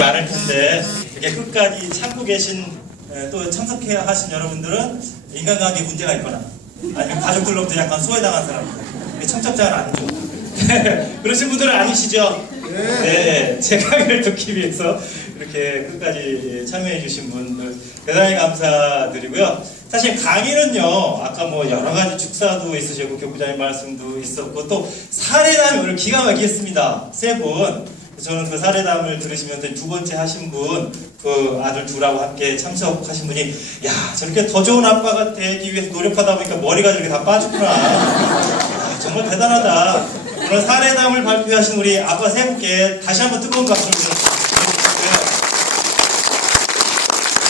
많을 텐데 이렇게 끝까지 참고 계신 또 참석해야 하신 여러분들은 인간관계 문제가 있거나 아니면 가족들로부터 약간 소외당한 사람들, 청첩장을 안 줘. 그러신 분들은 아니시죠? 네, 제 강의를 듣기 위해서 이렇게 끝까지 참여해 주신 분들 대단히 감사드리고요. 사실 강의는요, 아까 뭐 여러 가지 축사도 있으시고 교부장님 말씀도 있었고 또 사례담이 오늘 기가 막히겠습니다. 세 분. 저는 그 사례담을 들으시면서 두 번째 하신 분, 그 아들 둘하고 함께 참석하신 분이, 야, 저렇게 더 좋은 아빠가 되기 위해서 노력하다 보니까 머리가 저렇게 다 빠졌구나. 아, 정말 대단하다. 오늘 사례담을 발표하신 우리 아빠 세 분께 다시 한번 뜨거운 박수를 드리겠습니다.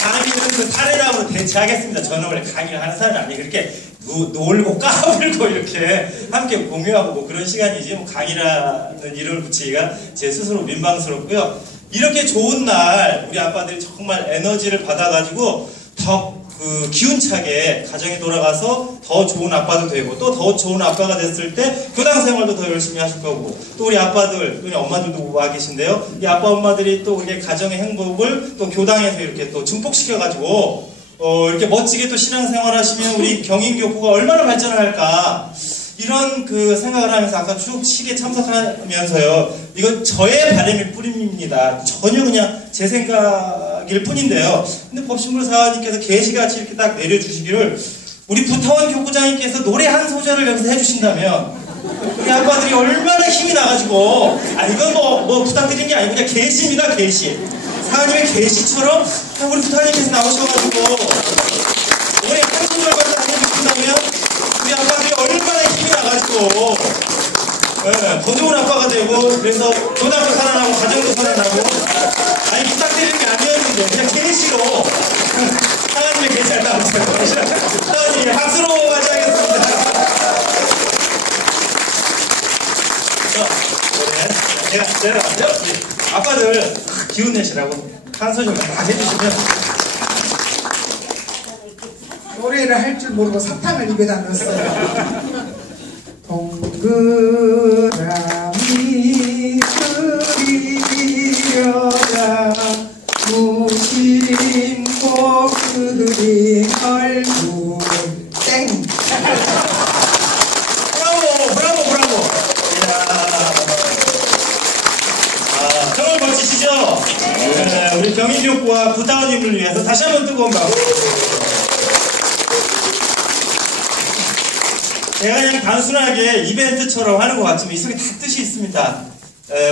강의는 그 사례담으로 대체하겠습니다. 저는 원래 강의를 하는 사람이 아니에요. 그렇게 놀고 까불고 이렇게 함께 공유하고 뭐 그런 시간이지 뭐 강의라는 이름을 붙이기가 제 스스로 민망스럽고요. 이렇게 좋은 날 우리 아빠들이 정말 에너지를 받아가지고 더 기운차게 가정에 돌아가서 더 좋은 아빠도 되고 또 더 좋은 아빠가 됐을 때 교당 생활도 더 열심히 하실 거고 또 우리 아빠들, 우리 엄마들도 와 계신데요. 이 아빠 엄마들이 또 우리 가정의 행복을 또 교당에서 이렇게 또 증폭시켜가지고 이렇게 멋지게 또 신앙생활 하시면 우리 경인교구가 얼마나 발전을 할까 이런 그 생각을 하면서 아까 쭉 시기에 참석하면서요. 이건 저의 바람일 뿐입니다. 전혀 그냥 제 생각일 뿐인데요. 근데 법신물 사화님께서 계시같이 이렇게 딱 내려주시기를 우리 부타원 교구장님께서 노래 한 소절을 여기서 해주신다면 우리 아빠들이 얼마나 힘이 나가지고 이건 뭐 부탁드린 게 아니고 그냥 계시입니다. 계시. 사장님의 계시처럼 우리 부타님께서 나오셔가지고 노래 한 소절만 해주신다면 우리 아빠들이 얼마나 힘이 나가지고 더 좋은 아빠가 되고 그래서 교당도 살아나고 가정도 살아나고 부탁드리는 게 아니었는데 그냥 계시로 하나님의 계시를 나오세요. 하나님 박수로 맞이하겠습니다. 제가 먼저 아빠들 기운 내시라고 한 소절만 다 해주시면 노래를 할 줄 모르고 사탕을 입에다 넣었어요. 동그라미 그리려다 무심코 그린 얼굴 땡. 브라보. 정말 멋지시죠? 네, 우리 경인교구와 부타원님을 위해서 다시 한번 뜨거운 박수. 제가 그냥 단순하게 이벤트처럼 하는 것 같지만 이 속에 다 뜻이 있습니다.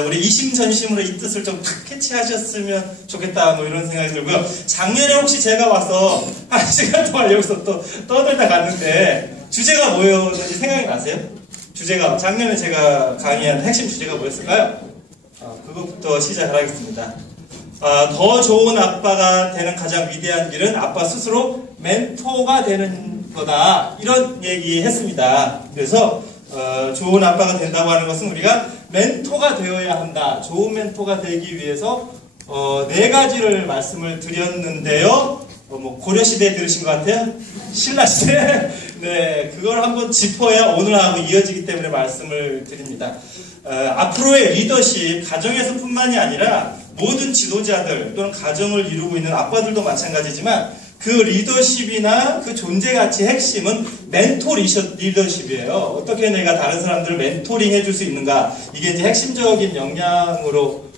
우리 이심전심으로 이 뜻을 좀 탁 캐치하셨으면 좋겠다 뭐 이런 생각이 들고요. 작년에 혹시 제가 와서 한 시간 동안 여기서 또 떠들다 갔는데 주제가 뭐였는지 생각이 나세요? 주제가 작년에 제가 강의한 핵심 주제가 뭐였을까요? 그것부터 시작을 하겠습니다. 더 좋은 아빠가 되는 가장 위대한 길은 아빠 스스로 멘토가 되는 거다 이런 얘기 했습니다. 그래서 좋은 아빠가 된다고 하는 것은 우리가 멘토가 되어야 한다. 좋은 멘토가 되기 위해서 네 가지를 말씀을 드렸는데요. 뭐 고려시대에 들으신 것 같아요? 신라시대? 네, 그걸 한번 짚어야 오늘하고 이어지기 때문에 말씀을 드립니다. 앞으로의 리더십, 가정에서 뿐만이 아니라 모든 지도자들 또는 가정을 이루고 있는 아빠들도 마찬가지지만 그 리더십이나 그 존재가치의 핵심은 멘토 리더십이에요. 어떻게 내가 다른 사람들을 멘토링 해줄 수 있는가 이게 이제 핵심적인 역량으로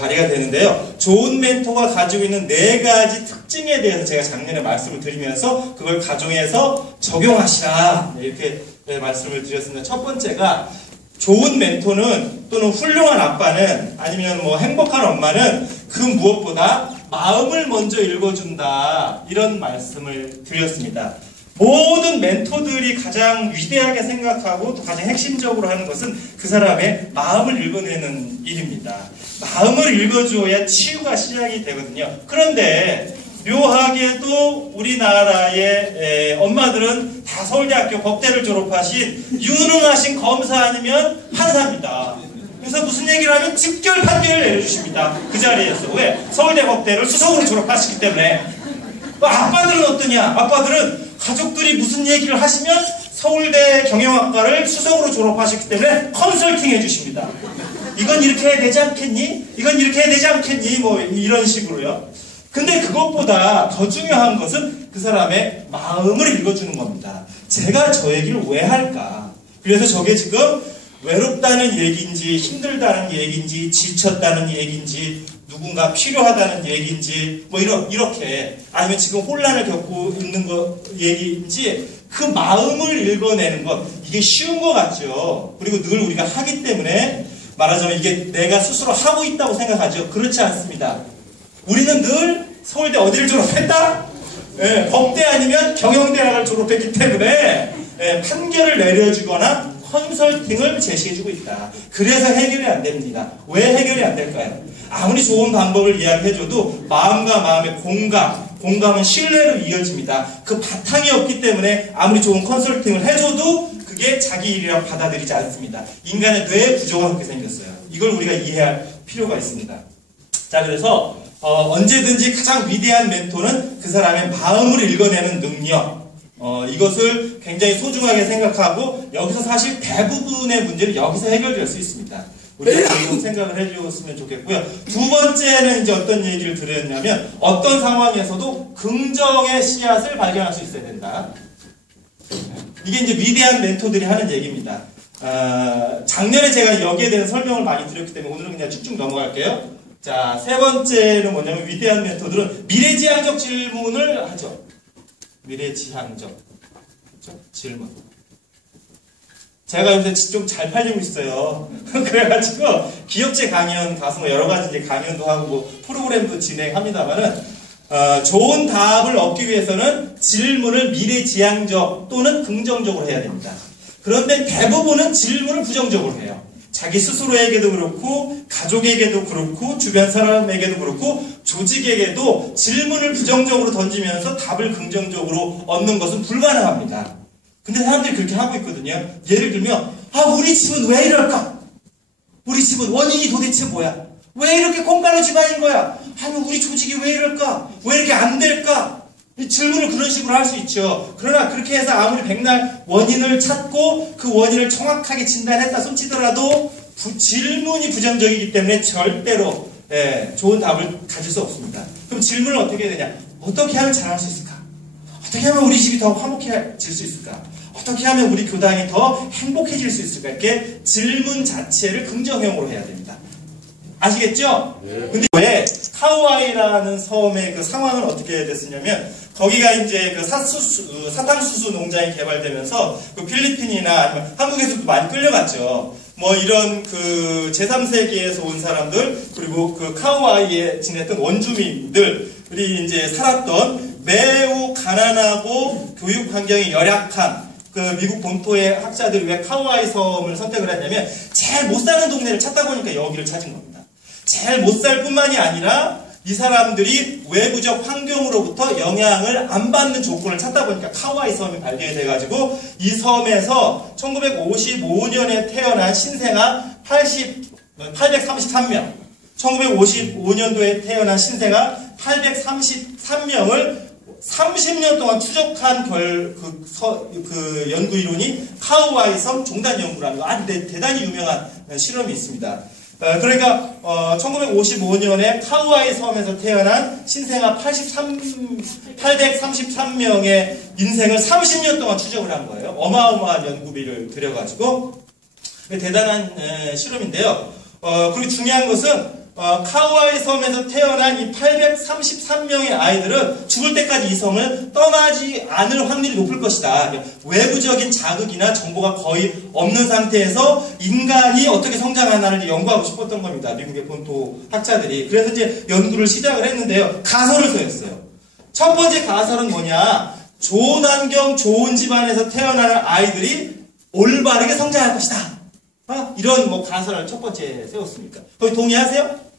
발휘가 되는데요. 좋은 멘토가 가지고 있는 네 가지 특징에 대해서 제가 작년에 말씀을 드리면서 그걸 가정에서 적용하시라 이렇게 말씀을 드렸습니다. 첫 번째가 좋은 멘토는 또는 훌륭한 아빠는 아니면 뭐 행복한 엄마는 그 무엇보다 마음을 먼저 읽어준다 이런 말씀을 드렸습니다. 모든 멘토들이 가장 위대하게 생각하고 또 가장 핵심적으로 하는 것은 그 사람의 마음을 읽어내는 일입니다. 마음을 읽어줘야 치유가 시작이 되거든요. 그런데 묘하게도 우리나라의 엄마들은 다 서울대학교 법대를 졸업하신 유능하신 검사 아니면 판사입니다. 그래서 무슨 얘기를 하면 직결 판결을 내려주십니다. 그 자리에서. 왜? 서울대 법대를 수석으로 졸업하시기 때문에. 아빠들은 어떠냐? 아빠들은 가족들이 무슨 얘기를 하시면 서울대 경영학과를 수석으로 졸업하셨기 때문에 컨설팅 해주십니다. 이건 이렇게 해야 되지 않겠니? 이건 이렇게 해야 되지 않겠니? 뭐 이런 식으로요. 근데 그것보다 더 중요한 것은 그 사람의 마음을 읽어주는 겁니다. 제가 저 얘기를 왜 할까? 그래서 저게 지금 외롭다는 얘기인지 힘들다는 얘기인지 지쳤다는 얘기인지 누군가 필요하다는 얘기인지 뭐 이렇게 아니면 지금 혼란을 겪고 있는 거 얘기인지 그 마음을 읽어내는 것 이게 쉬운 것 같죠. 그리고 늘 우리가 하기 때문에 말하자면 이게 내가 스스로 하고 있다고 생각하죠. 그렇지 않습니다. 우리는 늘 서울대 어디를 졸업했다? 예, 법대 아니면 경영대학을 졸업했기 때문에 판결을 내려주거나 컨설팅을 제시해주고 있다. 그래서 해결이 안 됩니다. 왜 해결이 안 될까요? 아무리 좋은 방법을 이야기해줘도 마음과 마음의 공감은 신뢰로 이어집니다. 그 바탕이 없기 때문에 아무리 좋은 컨설팅을 해줘도 그게 자기 일이라고 받아들이지 않습니다. 인간의 뇌의 구조가 그렇게 생겼어요. 이걸 우리가 이해할 필요가 있습니다. 자, 그래서 언제든지 가장 위대한 멘토는 그 사람의 마음을 읽어내는 능력. 이것을 굉장히 소중하게 생각하고 여기서 사실 대부분의 문제는 여기서 해결될 수 있습니다. 우리가 좀 생각을 해주었으면 좋겠고요. 두 번째는 이제 어떤 얘기를 드렸냐면 어떤 상황에서도 긍정의 씨앗을 발견할 수 있어야 된다. 이게 이제 위대한 멘토들이 하는 얘기입니다. 작년에 제가 여기에 대한 설명을 많이 드렸기 때문에 오늘은 그냥 쭉쭉 넘어갈게요. 자, 세 번째는 뭐냐면 위대한 멘토들은 미래지향적 질문을 하죠. 미래지향적 질문. 제가 요새 좀 잘 팔리고 있어요. 그래가지고 기업체 강연 가서 뭐 여러 가지 이제 강연도 하고 뭐 프로그램도 진행합니다만은 좋은 답을 얻기 위해서는 질문을 미래지향적 또는 긍정적으로 해야 됩니다. 그런데 대부분은 질문을 부정적으로 해요. 자기 스스로에게도 그렇고 가족에게도 그렇고 주변 사람에게도 그렇고 조직에게도 질문을 부정적으로 던지면서 답을 긍정적으로 얻는 것은 불가능합니다. 근데 사람들이 그렇게 하고 있거든요. 예를 들면 우리 집은 왜 이럴까? 우리 집은 원인이 도대체 뭐야? 왜 이렇게 콩가루 집안인 거야? 아니 우리 조직이 왜 이럴까? 왜 이렇게 안 될까? 질문을 그런 식으로 할 수 있죠. 그러나 그렇게 해서 아무리 백날 원인을 찾고 그 원인을 정확하게 진단했다 손치더라도 질문이 부정적이기 때문에 절대로 좋은 답을 가질 수 없습니다. 그럼 질문을 어떻게 해야 되냐? 어떻게 하면 잘할 수 있을까? 어떻게 하면 우리 집이 더 화목해질 수 있을까? 어떻게 하면 우리 교당이 더 행복해질 수 있을까? 이렇게 질문 자체를 긍정형으로 해야 됩니다. 아시겠죠? 네. 근데 왜 카우아이라는 섬의 그 상황은 어떻게 됐었냐면 거기가 이제 그 사탕수수 농장이 개발되면서 그 필리핀이나 아니면 한국에서도 많이 끌려갔죠. 뭐 이런 그 제3세계에서 온 사람들 그리고 그 카우아이에 지냈던 원주민들이 이제 살았던 매우 가난하고 교육 환경이 열악한 그 미국 본토의 학자들이 왜 카우아이 섬을 선택을 했냐면 제일 못 사는 동네를 찾다 보니까 여기를 찾은 겁니다. 제일 못 살 뿐만이 아니라 이 사람들이 외부적 환경으로부터 영향을 안 받는 조건을 찾다 보니까 카우아이 섬이 발견돼가지고 이 섬에서 1955년에 태어난 신생아 833명 1955년도에 태어난 신생아 833명을 30년 동안 추적한 그 연구 이론이 카우아이 섬 종단 연구라는 거 아주 대단히 유명한 실험이 있습니다. 그러니까 1955년에 카우아이 섬에서 태어난 신생아 833명의 인생을 30년 동안 추적을 한 거예요. 어마어마한 연구비를 들여가지고 대단한 실험인데요. 그리고 중요한 것은 카우아이 섬에서 태어난 이 833명의 아이들은 죽을 때까지 이 섬을 떠나지 않을 확률이 높을 것이다. 외부적인 자극이나 정보가 거의 없는 상태에서 인간이 어떻게 성장하나를 연구하고 싶었던 겁니다. 미국의 본토 학자들이. 그래서 이제 연구를 시작을 했는데요. 가설을 써였어요. 첫 번째 가설은 뭐냐? 좋은 환경, 좋은 집안에서 태어나는 아이들이 올바르게 성장할 것이다. 이런 뭐 가설을 첫 번째 세웠습니까? 거기 동의하세요?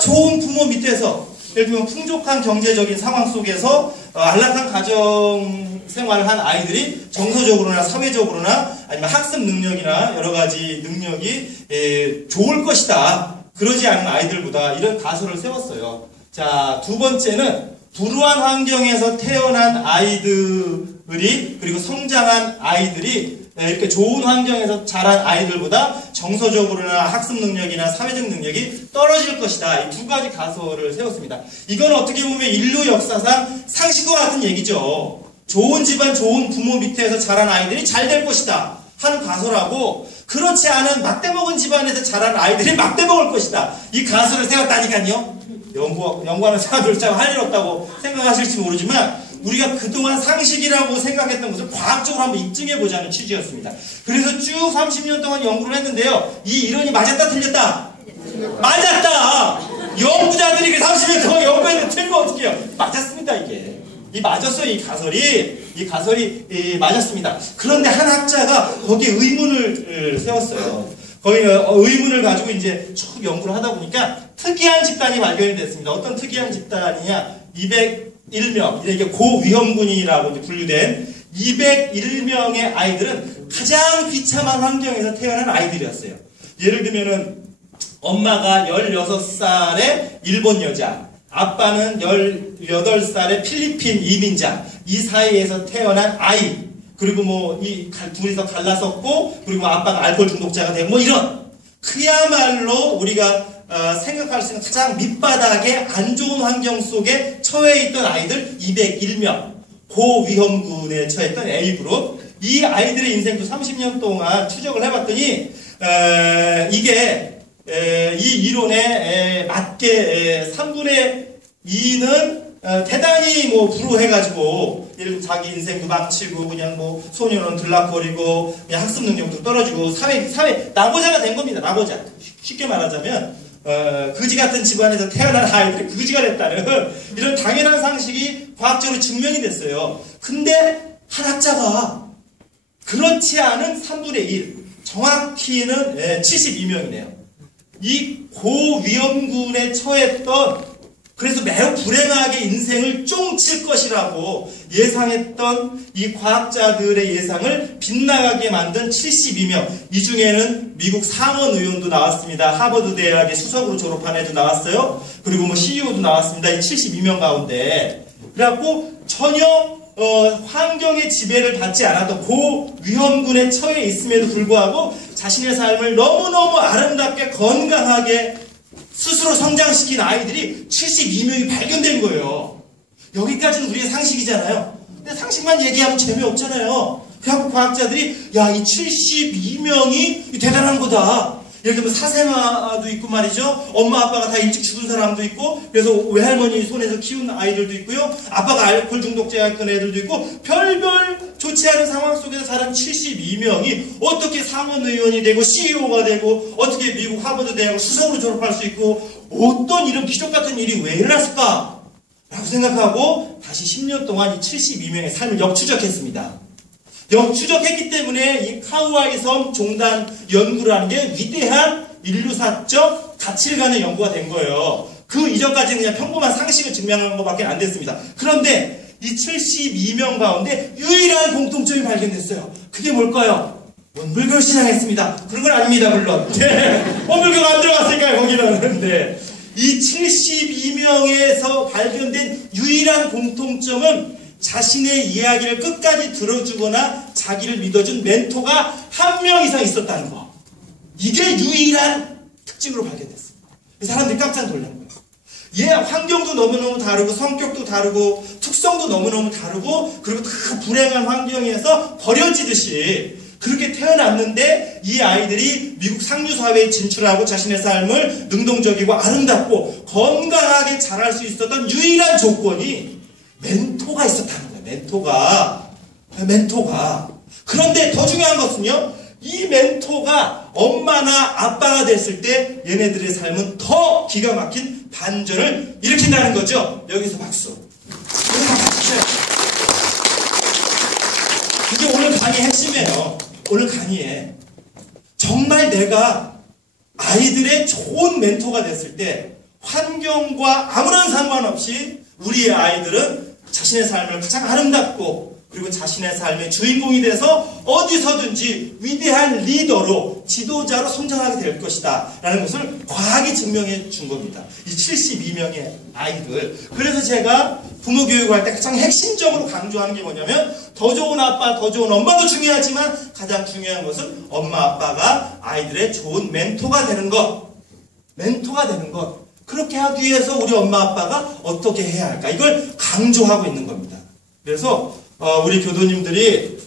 좋은 부모 밑에서 예를 들면 풍족한 경제적인 상황 속에서 안락한 가정 생활을 한 아이들이 정서적으로나 사회적으로나 아니면 학습 능력이나 여러 가지 능력이 좋을 것이다. 그러지 않은 아이들보다 이런 가설을 세웠어요. 자, 두 번째는 불우한 환경에서 태어난 아이들이 그리고 성장한 아이들이 이렇게 좋은 환경에서 자란 아이들보다 정서적으로나 학습 능력이나 사회적 능력이 떨어질 것이다. 이 두 가지 가설을 세웠습니다. 이건 어떻게 보면 인류 역사상 상식과 같은 얘기죠. 좋은 집안, 좋은 부모 밑에서 자란 아이들이 잘 될 것이다 하는 가설하고, 그렇지 않은 막대먹은 집안에서 자란 아이들이 막대먹을 것이다, 이 가설을 세웠다니까요. 연구하는 사람들 참 할 일 없다고 생각하실지 모르지만, 우리가 그동안 상식이라고 생각했던 것을 과학적으로 한번 입증해보자는 취지였습니다. 그래서 쭉 30년 동안 연구를 했는데요. 이 이론이 맞았다 틀렸다? 맞았다! 연구자들이 30년 동안 연구했는데 틀리면 어떡해요? 맞았습니다, 이게. 맞았어요, 이 가설이 맞았습니다. 그런데 한 학자가 거기에 의문을 세웠어요. 거기 의문을 가지고 이제 쭉 연구를 하다 보니까 특이한 집단이 발견이 됐습니다. 어떤 특이한 집단이냐? 201명, 이게 고위험군이라고 분류된 201명의 아이들은 가장 비참한 환경에서 태어난 아이들이었어요. 예를 들면은 엄마가 16살의 일본 여자, 아빠는 18살의 필리핀 이민자, 이 사이에서 태어난 아이, 그리고 뭐 둘이서 갈라섰고, 그리고 아빠가 알코올 중독자가 되고, 뭐 이런 그야말로 우리가 생각할 수 있는 가장 밑바닥의 안 좋은 환경 속에 처해 있던 아이들 201명, 고위험군에 처했던 A그룹. 이 아이들의 인생도 30년 동안 추적을 해봤더니 이게 이 이론에 맞게 3분의 2는 대단히 뭐 불우해가지고, 예를 들면 자기 인생도 망치고, 그냥 뭐 소년원 들락거리고, 그냥 학습 능력도 떨어지고, 사회 나고자가 된 겁니다. 나고자. 쉽게 말하자면 그지 같은 집안에서 태어난 아이들이 그지가 됐다는 이런 당연한 상식이 과학적으로 증명이 됐어요. 근데 한 학자가 그렇지 않은 3분의 1, 정확히는 72명이네요. 이 고위험군에 처했던, 그래서 매우 불행하게 인생을 쫑칠 것이라고 예상했던 이 과학자들의 예상을 빗나가게 만든 72명. 이 중에는 미국 상원 의원도 나왔습니다. 하버드 대학의 수석으로 졸업한 애도 나왔어요. 그리고 뭐 CEO도 나왔습니다. 이 72명 가운데. 그래갖고 전혀 환경의 지배를 받지 않았던 고위험군에 처해 있음에도 불구하고 자신의 삶을 너무너무 아름답게 건강하게 스스로 성장시킨 아이들이 72명이 발견된 거예요. 여기까지는 우리의 상식이잖아요. 근데 상식만 얘기하면 재미없잖아요. 그래갖고 과학자들이 야, 이 72명이 대단한 거다. 예를 들면 사생아도 있고 말이죠. 엄마 아빠가 다 일찍 죽은 사람도 있고, 그래서 외할머니 손에서 키운 아이들도 있고요. 아빠가 알코올 중독자였던 애들도 있고, 별별 좋지 않은 상황 속에서 자란 72명이 어떻게 상원 의원이 되고 CEO가 되고, 어떻게 미국 하버드 대학을 수석으로 졸업할 수 있고, 어떤 이런 기적 같은 일이 왜 일어났을까? 라고 생각하고 다시 10년 동안 이 72명의 삶을 역추적했습니다. 역추적했기 때문에 이 카우아이 섬 종단 연구라는 게 위대한 인류사적 가치를 가는 연구가 된 거예요. 그 이전까지는 그냥 평범한 상식을 증명하는 것밖에 안 됐습니다. 그런데 이 72명 가운데 유일한 공통점이 발견됐어요. 그게 뭘까요? 원불교를 신앙했습니다. 그런 건 아닙니다, 물론. 네. 원불교가 안 들어갔으니까요, 거기는. 네. 이 72명에서 발견된 유일한 공통점은 자신의 이야기를 끝까지 들어주거나 자기를 믿어준 멘토가 한 명 이상 있었다는 거. 이게 유일한 특징으로 발견됐습니다. 사람들이 깜짝 놀란 거예요. 얘 환경도 너무너무 다르고 성격도 다르고 특성도 너무너무 다르고, 그리고 다 불행한 환경에서 버려지듯이 그렇게 태어났는데, 이 아이들이 미국 상류사회에 진출하고 자신의 삶을 능동적이고 아름답고 건강하게 자랄 수 있었던 유일한 조건이 멘토가 있었다는 거예요. 멘토가. 그런데 더 중요한 것은요, 이 멘토가 엄마나 아빠가 됐을 때 얘네들의 삶은 더 기가 막힌 반전을 일으킨다는 거죠. 여기서 박수. 이게 오늘 강의 핵심이에요. 오늘 강의에 정말 내가 아이들의 좋은 멘토가 됐을 때 환경과 아무런 상관없이 우리의 아이들은 자신의 삶을 가장 아름답고 그리고 자신의 삶의 주인공이 돼서 어디서든지 위대한 리더로 지도자로 성장하게 될 것이다 라는 것을 과학이 증명해 준 겁니다. 이 72명의 아이들. 그래서 제가 부모 교육을 할 때 가장 핵심적으로 강조하는 게 뭐냐면 더 좋은 아빠, 더 좋은 엄마도 중요하지만 가장 중요한 것은 엄마, 아빠가 아이들의 좋은 멘토가 되는 것. 멘토가 되는 것. 그렇게 하기 위해서 우리 엄마, 아빠가 어떻게 해야 할까? 이걸 강조하고 있는 겁니다. 그래서 우리 교도님들이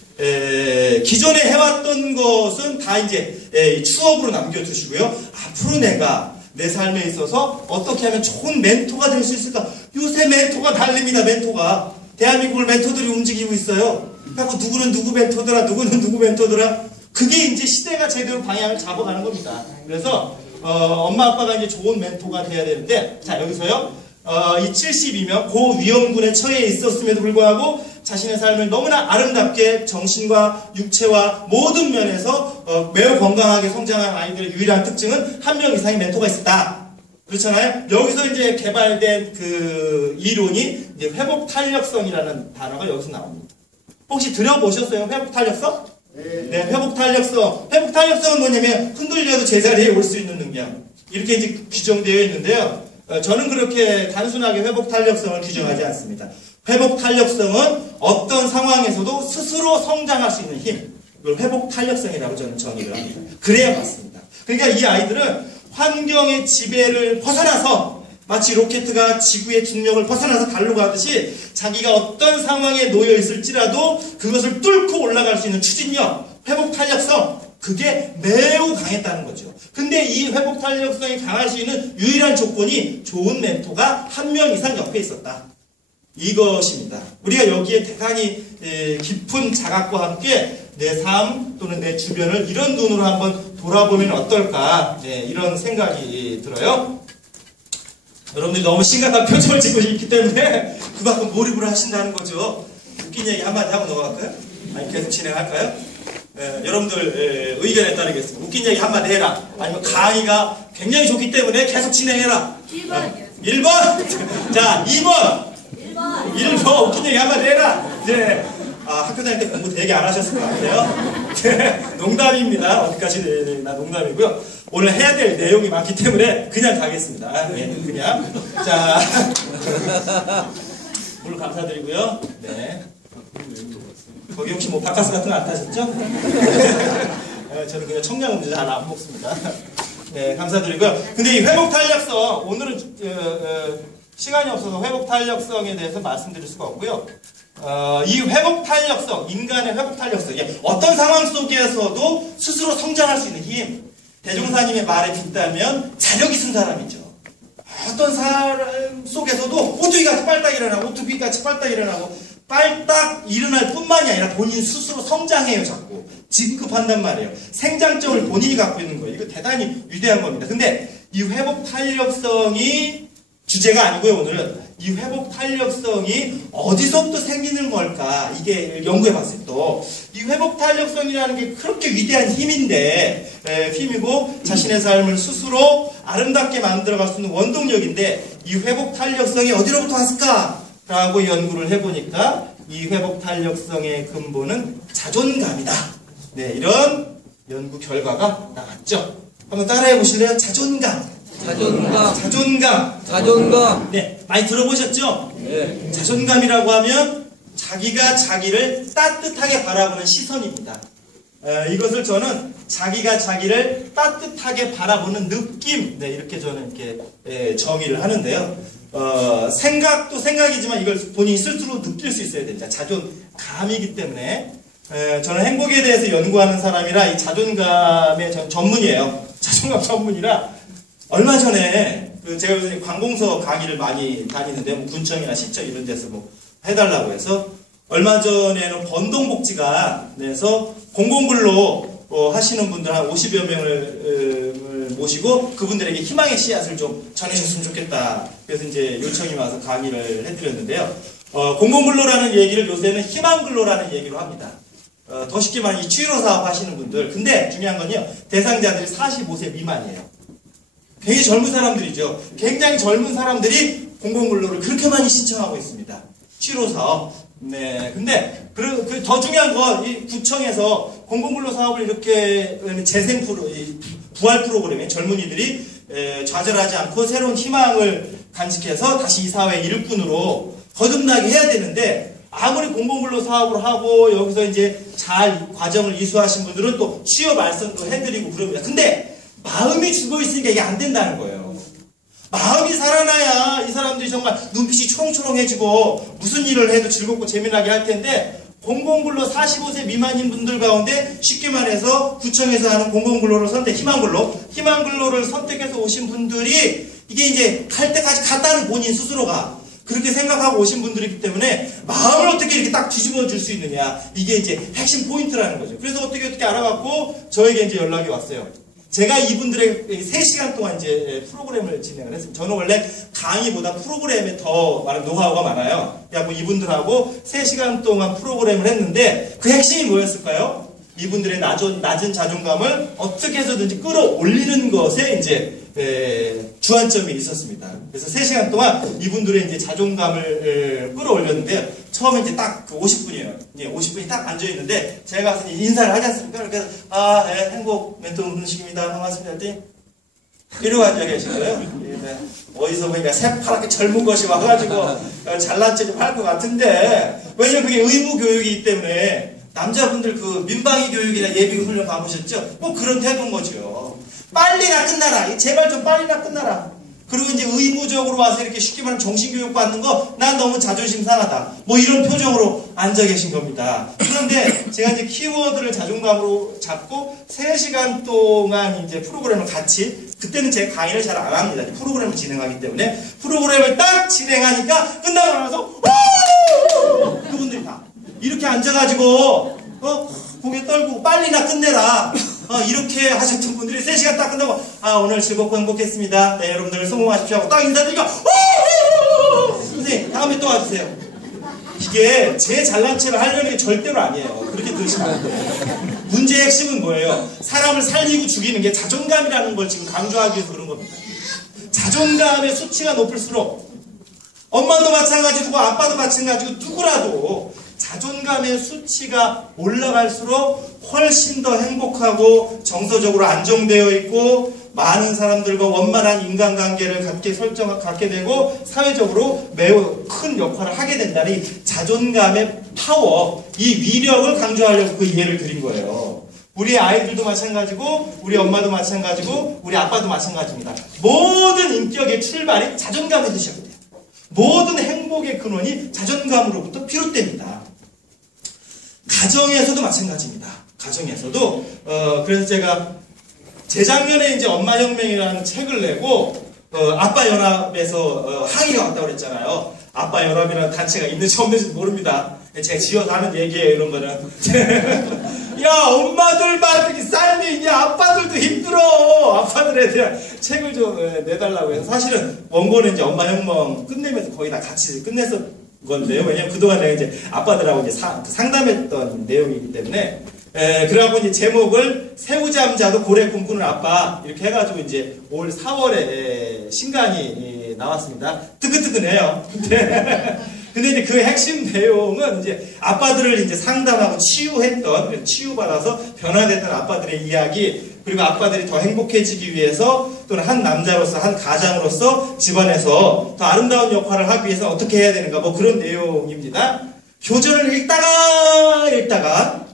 기존에 해왔던 것은 다 이제 추억으로 남겨두시고요. 앞으로 내가 내 삶에 있어서 어떻게 하면 좋은 멘토가 될 수 있을까? 요새 멘토가 달립니다. 멘토가. 대한민국을 멘토들이 움직이고 있어요. 그래서 누구는 누구 멘토더라, 누구는 누구 멘토더라. 그게 이제 시대가 제대로 방향을 잡아가는 겁니다. 그래서 엄마 아빠가 이제 좋은 멘토가 돼야 되는데, 자 여기서요. 이 72명 고위험군에 처해 있었음에도 불구하고 자신의 삶을 너무나 아름답게 정신과 육체와 모든 면에서 매우 건강하게 성장한 아이들의 유일한 특징은 한 명 이상의 멘토가 있었다. 그렇잖아요? 여기서 이제 개발된 그 이론이 이제 회복 탄력성이라는 단어가 여기서 나옵니다. 혹시 들어보셨어요? 회복 탄력성? 네, 회복 탄력성. 회복 탄력성은 뭐냐면 흔들려도 제자리에 올 수 있는 능력. 이렇게 이제 규정되어 있는데요. 저는 그렇게 단순하게 회복 탄력성을 규정하지 않습니다. 회복 탄력성은 어떤 상황에서도 스스로 성장할 수 있는 힘. 이걸 회복 탄력성이라고 저는 정의를 합니다. 그래야 맞습니다. 그러니까 이 아이들은 환경의 지배를 벗어나서 마치 로켓가 지구의 중력을 벗어나서 달로 가듯이 자기가 어떤 상황에 놓여 있을지라도 그것을 뚫고 올라갈 수 있는 추진력, 회복 탄력성, 그게 매우 강했다는 거죠. 근데 이 회복 탄력성이 강할 수 있는 유일한 조건이 좋은 멘토가 한 명 이상 옆에 있었다. 이것입니다. 우리가 여기에 대단히 깊은 자각과 함께 내 삶 또는 내 주변을 이런 눈으로 한번 돌아보면 어떨까, 이런 생각이 들어요. 여러분들이 너무 심각한 표정을 짓고 있기 때문에 그만큼 몰입을 하신다는 거죠. 웃긴 얘기 한마디 하고 넘어갈까요? 아니 계속 진행할까요? 여러분들 의견에 따르겠습니다. 웃긴 얘기 한마디 해라. 아니면 강의가 굉장히 좋기 때문에 계속 진행해라. 1번이요. 1번? 자, 2번. 1번 웃긴 얘기 한마디 해라. 네. 학교 다닐 때 공부 되게 안 하셨을 것 같아요. 네, 농담입니다. 어디까지 나 농담이고요. 오늘 해야 될 내용이 많기 때문에 그냥 가겠습니다. 네, 그냥. 자, 오늘 감사드리고요. 네. 거기 혹시 뭐 바카스 같은 거 안 타셨죠? 저는 그냥 청량음료 잘 안 먹습니다. 네, 감사드리고요. 근데 이 회복 탄력성, 오늘은 시간이 없어서 회복 탄력성에 대해서 말씀드릴 수가 없고요. 이 회복 탄력성, 인간의 회복 탄력성, 어떤 상황 속에서도 스스로 성장할 수 있는 힘. 대종사님의 말에 빗다면 자력이 쓴 사람이죠. 어떤 사람 속에서도 오뚜기같이 빨딱 일어나고 오뚜기같이 빨딱 일어나고 빨딱 일어날 뿐만이 아니라 본인 스스로 성장해요. 자꾸 진급한단 말이에요. 생장점을 본인이 갖고 있는 거예요. 이거 대단히 위대한 겁니다. 근데 이 회복 탄력성이 주제가 아니고요. 오늘은 이 회복 탄력성이 어디서부터 생기는 걸까, 이게 연구해봤어요. 또 이 회복 탄력성이라는 게 그렇게 위대한 힘인데, 힘이고 자신의 삶을 스스로 아름답게 만들어갈 수 있는 원동력인데, 이 회복 탄력성이 어디로부터 왔을까라고 연구를 해보니까 이 회복 탄력성의 근본은 자존감이다. 네, 이런 연구 결과가 나왔죠. 한번 따라해 보실래요? 자존감. 네, 많이 들어보셨죠? 네. 자존감이라고 하면 자기가 자기를 따뜻하게 바라보는 시선입니다. 이것을 저는 자기가 자기를 따뜻하게 바라보는 느낌, 네, 이렇게 저는 이렇게 정의를 하는데요. 생각도 생각이지만 이걸 본인이 스스로 느낄 수 있어야 됩니다. 자존감이기 때문에 저는 행복에 대해서 연구하는 사람이라 이 자존감의 전문이에요. 자존감 전문이라 얼마 전에 제가 요새 관공서 강의를 많이 다니는데 뭐 군청이나 시청 이런 데서 뭐 해달라고 해서 얼마 전에는 번동복지관에서 공공근로 하시는 분들 한 50여 명을 모시고 그분들에게 희망의 씨앗을 좀 전해줬으면 좋겠다. 그래서 이제 요청이 와서 강의를 해드렸는데요. 공공근로라는 얘기를 요새는 희망근로라는 얘기로 합니다. 더 쉽게 말하면 취로사업 하시는 분들. 근데 중요한 건요, 대상자들이 45세 미만이에요. 굉장히 젊은 사람들이죠. 굉장히 젊은 사람들이 공공근로를 그렇게 많이 신청하고 있습니다. 취로사업. 네. 근데, 더 중요한 건, 이 구청에서 공공근로 사업을 이렇게 재생 부활 프로그램에 젊은이들이 좌절하지 않고 새로운 희망을 간직해서 다시 이 사회의 일꾼으로 거듭나게 해야 되는데, 아무리 공공근로 사업을 하고 여기서 이제 잘 과정을 이수하신 분들은 또 취업 말씀도 해드리고 그럽니다. 근데 마음이 죽어 있으니까 이게 안 된다는 거예요. 마음이 살아나야 이 사람들이 정말 눈빛이 초롱초롱해지고 무슨 일을 해도 즐겁고 재미나게 할 텐데, 공공근로 45세 미만인 분들 가운데 쉽게 말해서 구청에서 하는 공공근로를 희망근로를 선택해서 오신 분들이 이게 이제 갈 때까지 갔다는 본인 스스로가 그렇게 생각하고 오신 분들이기 때문에 마음을 어떻게 이렇게 딱 뒤집어 줄 수 있느냐, 이게 이제 핵심 포인트라는 거죠. 그래서 어떻게 알아갖고 저에게 이제 연락이 왔어요. 제가 이분들의 3시간 동안 이제 프로그램을 진행을 했습니다. 저는 원래 강의보다 프로그램에 더 많은 노하우가 많아요. 그래서 이분들하고 3시간 동안 프로그램을 했는데 그 핵심이 뭐였을까요? 이분들의 낮은 자존감을 어떻게 해서든지 끌어올리는 것에 이제 주안점이 있었습니다. 그래서 3시간 동안 이분들의 이제 자존감을 끌어올렸는데, 처음에 이제 딱 그 50분이에요. 이제 50분이 딱 앉아있는데, 제가 가서 인사를 하지 않습니까? 그래서, 네, 행복 멘토 음식입니다. 반갑습니다. 했더니, 이러고 앉아 계신 거예요. 네. 어디서 보니까 새파랗게 젊은 것이 와가지고, 잘난 체 좀 할 것 같은데, 왜냐면 그게 의무 교육이기 때문에, 남자분들 그 민방위 교육이나 예비 훈련 가보셨죠? 뭐 그런 태도인 거죠. 빨리나 끝나라. 제발 좀 빨리나 끝나라. 그리고 이제 의무적으로 와서 이렇게 쉽게 말하면 정신교육 받는 거, 난 너무 자존심 상하다. 뭐 이런 표정으로 앉아 계신 겁니다. 그런데 제가 이제 키워드를 자존감으로 잡고 3시간 동안 이제 프로그램을 같이, 그때는 제 강의를 잘 안 합니다. 프로그램을 진행하기 때문에. 프로그램을 딱 진행하니까 끝나고 나서, 그분들이 다 이렇게 앉아가지고, 고개 떨고 빨리나 끝내라. 이렇게 하셨던 분들이 3시간 딱 끝나고, 오늘 즐겁고 행복했습니다. 네, 여러분들 성공하십시오 하고 딱 인사드리니까, 선생님, 다음에 또 와주세요. 이게 제 잘난 체를 하려는 게 절대로 아니에요. 그렇게 들으시면 안 돼요. 문제의 핵심은 뭐예요? 사람을 살리고 죽이는 게 자존감이라는 걸 지금 강조하기 위해서 그런 겁니다. 자존감의 수치가 높을수록, 엄마도 마찬가지고 아빠도 마찬가지고 누구라도 자존감의 수치가 올라갈수록 훨씬 더 행복하고 정서적으로 안정되어 있고 많은 사람들과 원만한 인간관계를 갖게 되고 사회적으로 매우 큰 역할을 하게 된다는 이 자존감의 파워, 이 위력을 강조하려고 그 예를 드린 거예요. 우리 아이들도 마찬가지고 우리 엄마도 마찬가지고 우리 아빠도 마찬가지입니다. 모든 인격의 출발이 자존감에서 시작돼요. 모든 행복의 근원이 자존감으로부터 비롯됩니다. 가정에서도 마찬가지입니다. 가정에서도 그래서 제가 재작년에 이제 엄마혁명이라는 책을 내고 아빠연합에서 항의가 왔다고 그랬잖아요. 아빠연합이라는 단체가 있는지 없는지 모릅니다. 제가 지어서 하는 얘기예요. 이런 거는. 야, 엄마들만 이렇게 삶이 이제 아빠들도 힘들어. 아빠들에 대한 책을 좀 내달라고 해서, 사실은 원고는 이제 엄마혁명 끝내면서 거의 다 같이 끝냈었 건데요. 왜냐면 그동안 내가 이제 아빠들하고 이제 상담했던 내용이기 때문에, 그래갖고 이제 제목을 새우잠자도 고래 꿈꾸는 아빠, 이렇게 해가지고 이제 올 4월에 신간이 나왔습니다. 뜨끈뜨끈해요. 근데 이제 그 핵심 내용은 이제 아빠들을 이제 상담하고 치유했던, 치유받아서 변화됐던 아빠들의 이야기, 그리고 아빠들이 더 행복해지기 위해서 또는 한 남자로서, 한 가장으로서 집안에서 더 아름다운 역할을 하기 위해서 어떻게 해야 되는가, 뭐 그런 내용입니다. 교전을 읽다가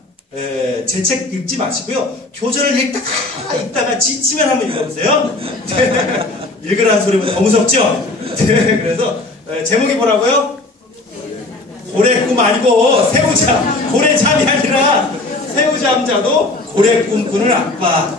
제 책 읽지 마시고요. 교전을 읽다가 지치면 한번 읽어보세요. 읽으라는 소리보다 더 무섭죠? 그래서 제목이 뭐라고요? 고래 꿈 아니고 새우잠, 고래잠이 아니라 새우잠자도 고래 꿈꾸는 아빠.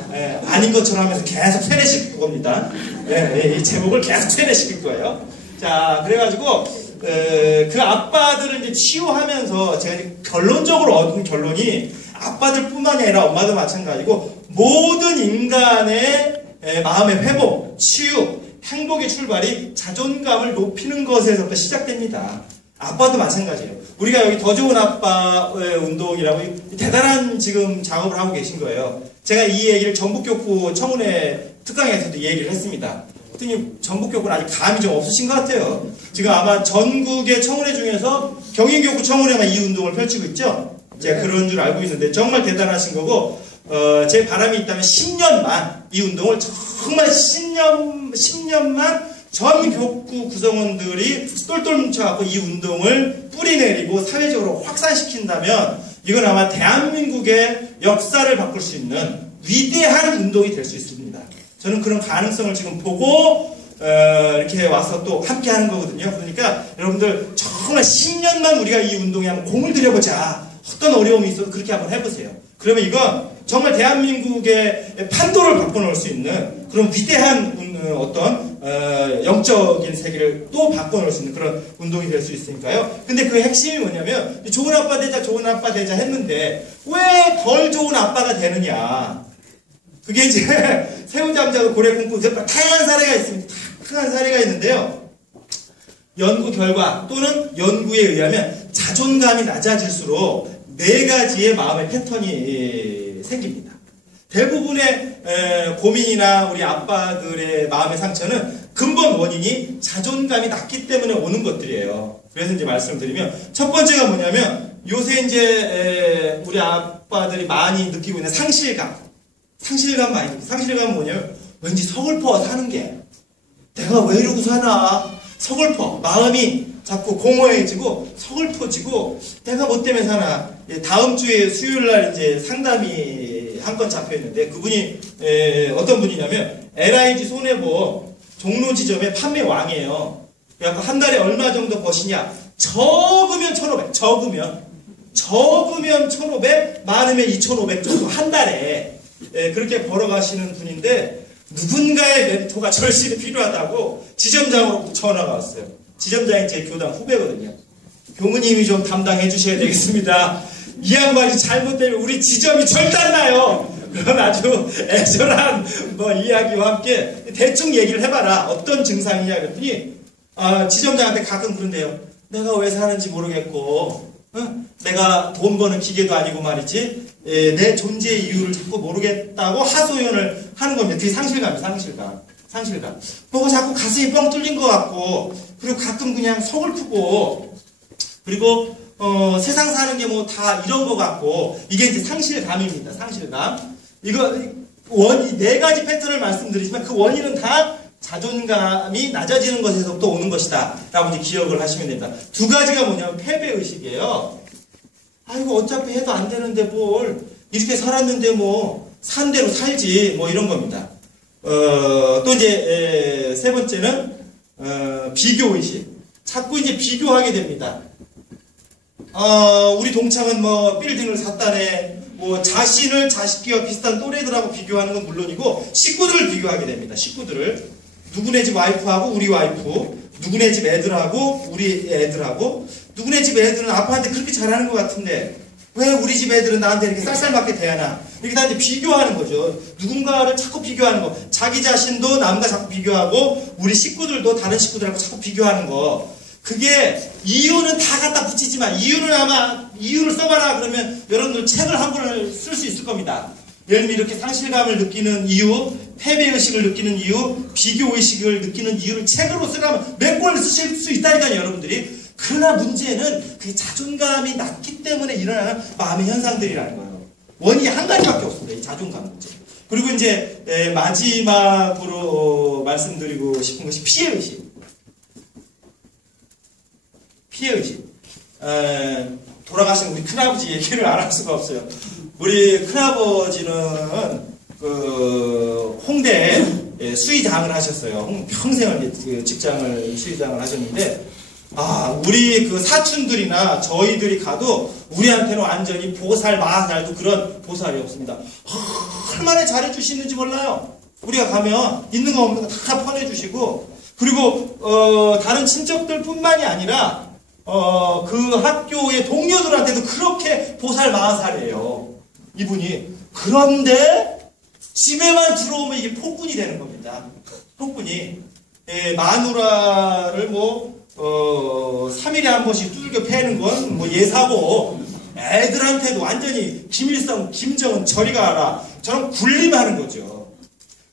아닌 것처럼 하면서 계속 세뇌시킬 겁니다. 이 제목을 계속 세뇌시킬 거예요. 자, 그래가지고 그 아빠들을 이제 치유하면서 제가 결론적으로 얻은 결론이, 아빠들뿐만이 아니라 엄마도 마찬가지고 모든 인간의 마음의 회복, 치유, 행복의 출발이 자존감을 높이는 것에서부터 시작됩니다. 아빠도 마찬가지예요. 우리가 여기 더 좋은 아빠의 운동이라고 대단한 지금 작업을 하고 계신 거예요. 제가 이 얘기를 전북교구 청운회 특강에서도 얘기를 했습니다. 선생님 전국교육은 아직 감이 좀 없으신 것 같아요. 지금 아마 전국의 청원회 중에서 경인교구 청원회만 이 운동을 펼치고 있죠. 제가 그런 줄 알고 있는데 정말 대단하신 거고, 제 바람이 있다면 10년만 이 운동을 정말 10년만 전 교구 구성원들이 똘똘 뭉쳐갖고 이 운동을 뿌리내리고 사회적으로 확산시킨다면 이건 아마 대한민국의 역사를 바꿀 수 있는 위대한 운동이 될 수 있습니다. 저는 그런 가능성을 지금 보고 이렇게 와서 또 함께 하는 거거든요. 그러니까 여러분들 정말 10년만 우리가 이 운동에 한번 공을 들여보자. 어떤 어려움이 있어도 그렇게 한번 해보세요. 그러면 이건 정말 대한민국의 판도를 바꿔놓을 수 있는 그런 위대한 어떤 영적인 세계를 또 바꿔놓을 수 있는 그런 운동이 될 수 있으니까요. 근데 그 핵심이 뭐냐면 좋은 아빠 되자 좋은 아빠 되자 했는데 왜 덜 좋은 아빠가 되느냐. 그게 이제 새우잠자고 고래꿈꾸 다양한 사례가 있습니다. 다양한 사례가 있는데요. 연구 결과 또는 연구에 의하면 자존감이 낮아질수록 4가지의 마음의 패턴이 생깁니다. 대부분의 고민이나 우리 아빠들의 마음의 상처는 근본 원인이 자존감이 낮기 때문에 오는 것들이에요. 그래서 이제 말씀드리면 첫 번째가 뭐냐면 요새 이제 우리 아빠들이 많이 느끼고 있는 상실감 많이 느끼고, 상실감은 뭐냐면 왠지 서글퍼 사는 게 내가 왜 이러고 사나 서글퍼 마음이 자꾸 공허해지고 서글퍼지고 내가 뭐 때문에 사나. 다음 주에 수요일날 이제 상담이 한 건 잡혀 있는데 그분이 어떤 분이냐면 LIG 손해보험 종로 지점의 판매 왕이에요. 그래갖고 한 달에 얼마 정도 버시냐? 적으면 1,500, 적으면 1,500, 많으면 2,500 정도 한 달에 그렇게 벌어가시는 분인데 누군가의 멘토가 절실히 필요하다고 지점장으로 전화가 왔어요. 지점장이 제 교당 후배거든요. 교무님이 좀 담당해 주셔야 되겠습니다. 이 양반이 잘못되면 우리 지점이 절단나요. 그런 아주 애절한 이야기와 함께 대충 얘기를 해봐라. 어떤 증상이냐 그랬더니 지점장한테 가끔 그런데요. 내가 왜 사는지 모르겠고 내가 돈 버는 기계도 아니고 말이지 내 존재의 이유를 자꾸 모르겠다고 하소연을 하는 겁니다. 그게 상실감. 뭐가 자꾸 가슴이 뻥 뚫린 것 같고 그리고 가끔 그냥 서글프고 그리고 세상 사는 게 뭐 다 이런 것 같고 이게 이제 상실감입니다. 상실감. 이거 4가지 패턴을 말씀드리지만 그 원인은 다 자존감이 낮아지는 것에서부터 오는 것이다 라고 이제 기억을 하시면 됩니다. 2가지가 뭐냐면 패배의식이에요. 아이고 어차피 해도 안 되는데 뭘 이렇게 살았는데 뭐 산 대로 살지 뭐 이런 겁니다. 또 이제 3번째는 비교의식. 자꾸 이제 비교하게 됩니다. 우리 동창은 뭐 빌딩을 샀다네. 뭐 자신을 자식과 비슷한 또래들하고 비교하는 건 물론이고 식구들을 비교하게 됩니다. 식구들을. 누구네 집 와이프하고 우리 와이프, 누구네 집 애들하고 우리 애들하고, 누구네 집 애들은 아빠한테 그렇게 잘하는 것 같은데 왜 우리 집 애들은 나한테 이렇게 쌀쌀맞게 대하나. 이렇게 다 이제 비교하는 거죠. 누군가를 자꾸 비교하는 거. 자기 자신도 남과 자꾸 비교하고 우리 식구들도 다른 식구들하고 자꾸 비교하는 거. 그게 이유는 다 갖다 붙이지만 이유를 써봐라 그러면 여러분들 책을 한 권을 쓸 수 있을 겁니다. 예를 들면 이렇게 상실감을 느끼는 이유, 패배의식을 느끼는 이유, 비교의식을 느끼는 이유를 책으로 쓰라면 몇 권을 쓰실 수 있다니까요, 여러분들이. 그러나 문제는 그 자존감이 낮기 때문에 일어나는 마음의 현상들이라는 거예요. 원인이 한 가지밖에 없습니다. 이 자존감 문제. 그리고 이제 마지막으로 말씀드리고 싶은 것이 피해의식. 피해의식. 돌아가신 우리 큰아버지 얘기를 안 할 수가 없어요. 우리 큰아버지는 홍대에 수의장을 하셨어요. 평생을 직장을 수의장을 하셨는데 우리 그 사촌들이나 저희들이 가도 우리한테는 완전히 보살 마살도 그런 보살이 없습니다. 얼마나 잘해주시는지 몰라요. 우리가 가면 있는 거 없는 거 다 퍼내주시고 그리고 다른 친척들 뿐만이 아니라 그 학교의 동료들한테도 그렇게 보살 마살이에요. 이분이. 그런데 집에만 들어오면 이게 폭군이 되는 겁니다. 폭군이. 마누라를 3일에 한 번씩 두들겨 패는 건 예사고, 애들한테도 완전히 김일성, 김정은 저리 가라. 저런 군림하는 거죠.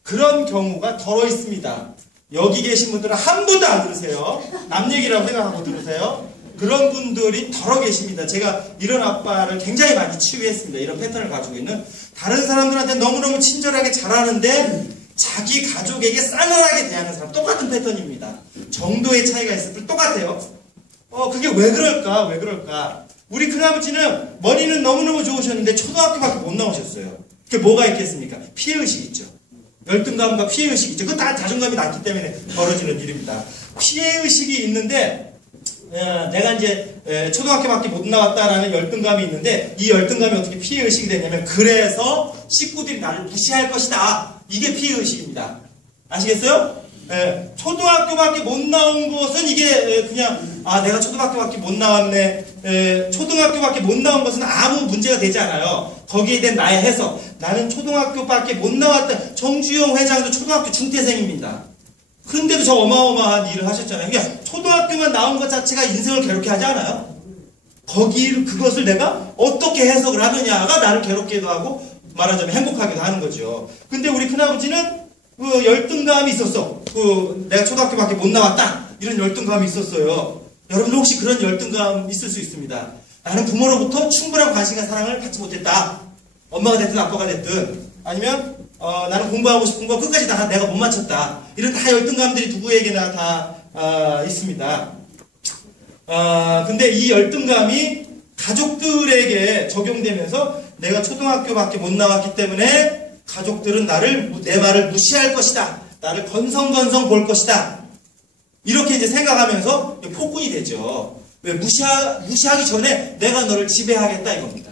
그런 경우가 더 있습니다. 여기 계신 분들은 한 분도 안 들으세요. 남 얘기라고 생각하고 들으세요. 그런 분들이 더러 계십니다. 제가 이런 아빠를 굉장히 많이 치유했습니다. 이런 패턴을 가지고 있는. 다른 사람들한테 너무너무 친절하게 잘하는데 자기 가족에게 싸늘하게 대하는 사람. 똑같은 패턴입니다. 정도의 차이가 있을 뿐 똑같아요. 그게 왜 그럴까? 왜 그럴까? 우리 큰아버지는 머리는 너무너무 좋으셨는데 초등학교밖에 못 나오셨어요. 그게 뭐가 있겠습니까? 피해의식 있죠. 열등감과 피해의식이 있죠. 그건 다 자존감이 낮기 때문에 벌어지는 일입니다. 피해의식이 있는데 내가 이제 초등학교밖에 못 나왔다라는 열등감이 있는데 이 열등감이 어떻게 피해의식이 되냐면 그래서 식구들이 나를 무시할 것이다. 이게 피해의식입니다. 아시겠어요? 초등학교밖에 못 나온 것은 이게 그냥 내가 초등학교밖에 못 나왔네. 초등학교밖에 못 나온 것은 아무 문제가 되지 않아요. 거기에 대한 나의 해석. 나는 초등학교밖에 못 나왔다. 정주영 회장도 초등학교 중퇴생입니다. 근데도 저 어마어마한 일을 하셨잖아요. 그냥 초등학교만 나온 것 자체가 인생을 괴롭게 하지 않아요? 그것을 내가 어떻게 해석을 하느냐가 나를 괴롭게도 하고 말하자면 행복하기도 하는 거죠. 근데 우리 큰아버지는 그 열등감이 있었어. 내가 초등학교밖에 못 나왔다. 이런 열등감이 있었어요. 여러분도 혹시 그런 열등감 있을 수 있습니다. 나는 부모로부터 충분한 관심과 사랑을 받지 못했다. 엄마가 됐든 아빠가 됐든. 아니면 나는 공부하고 싶은 거 끝까지 다 내가 못 맞췄다. 이런 다 열등감들이 누구에게나 다 있습니다. 근데 이 열등감이 가족들에게 적용되면서 내가 초등학교밖에 못 나왔기 때문에 가족들은 내 말을 무시할 것이다. 나를 건성건성 볼 것이다. 이렇게 이제 생각하면서 폭군이 되죠. 왜? 무시하기 전에 내가 너를 지배하겠다 이겁니다.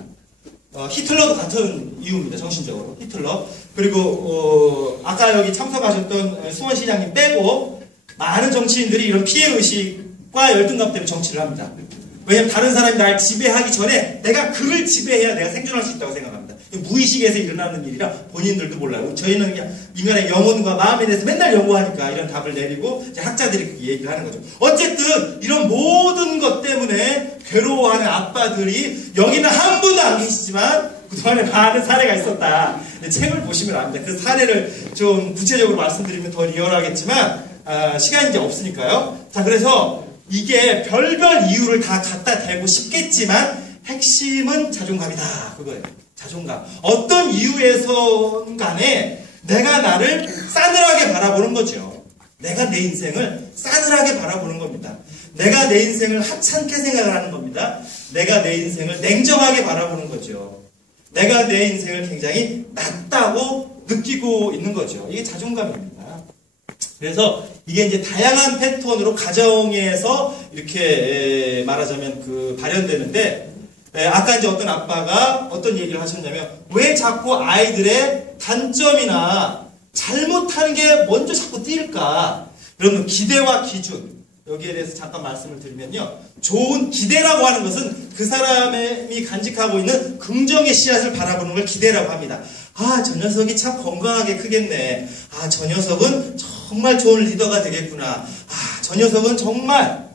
히틀러도 같은 이유입니다. 정신적으로. 히틀러. 그리고 아까 여기 참석하셨던 수원시장님 빼고 많은 정치인들이 이런 피해의식과 열등감 때문에 정치를 합니다. 왜냐면 다른 사람이 날 지배하기 전에 내가 그를 지배해야 내가 생존할 수 있다고 생각합니다. 무의식에서 일어나는 일이라 본인들도 몰라요. 저희는 그냥 인간의 영혼과 마음에 대해서 맨날 연구하니까 이런 답을 내리고 이제 학자들이 그렇게 얘기를 하는 거죠. 어쨌든 이런 모든 것 때문에 괴로워하는 아빠들이 여기는 한 분도 안 계시지만 그동안에 많은 사례가 있었다. 책을 보시면 압니다. 그 사례를 좀 구체적으로 말씀드리면 더 리얼하겠지만 시간이 이제 없으니까요. 자, 그래서 이게 별별 이유를 다 갖다 대고 싶겠지만 핵심은 자존감이다. 그거예요. 자존감. 어떤 이유에선 간에 내가 나를 싸늘하게 바라보는 거죠. 내가 내 인생을 싸늘하게 바라보는 겁니다. 내가 내 인생을 하찮게 생각을 하는 겁니다. 내가 내 인생을 냉정하게 바라보는 거죠. 내가 내 인생을 굉장히 낮다고 느끼고 있는 거죠. 이게 자존감입니다. 그래서 이게 이제 다양한 패턴으로 가정에서 이렇게 말하자면 발현되는데, 아까 이제 어떤 아빠가 어떤 얘기를 하셨냐면, 왜 자꾸 아이들의 단점이나 잘못하는 게 먼저 자꾸 띄일까? 여러분, 기대와 기준. 여기에 대해서 잠깐 말씀을 드리면요. 좋은 기대라고 하는 것은 그 사람이 간직하고 있는 긍정의 씨앗을 바라보는 걸 기대라고 합니다. 저 녀석이 참 건강하게 크겠네. 저 녀석은 정말 좋은 리더가 되겠구나. 저 녀석은 정말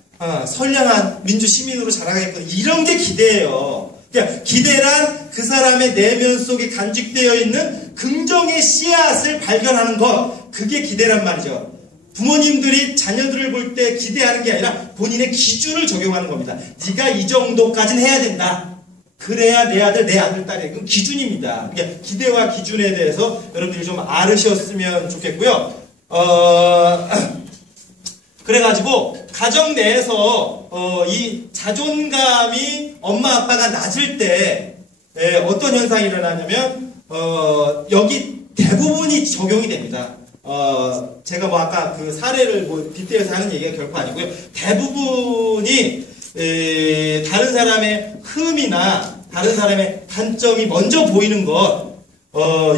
선량한 민주 시민으로 자라가겠구나. 이런 게 기대예요. 그러니까 기대란 그 사람의 내면 속에 간직되어 있는 긍정의 씨앗을 발견하는 것. 그게 기대란 말이죠. 부모님들이 자녀들을 볼 때 기대하는 게 아니라 본인의 기준을 적용하는 겁니다. 네가 이 정도까지는 해야 된다. 그래야 내 아들, 내 아들, 딸이. 그건 기준입니다. 그러니까 기대와 기준에 대해서 여러분들이 좀 알으셨으면 좋겠고요. 그래가지고 가정 내에서 이 자존감이 엄마 아빠가 낮을 때 어떤 현상이 일어나냐면 여기 대부분이 적용이 됩니다. 제가 아까 그 사례를 빗대어서 하는 얘기가 결코 아니고요. 대부분이 다른 사람의 흠이나 다른 사람의 단점이 먼저 보이는 것,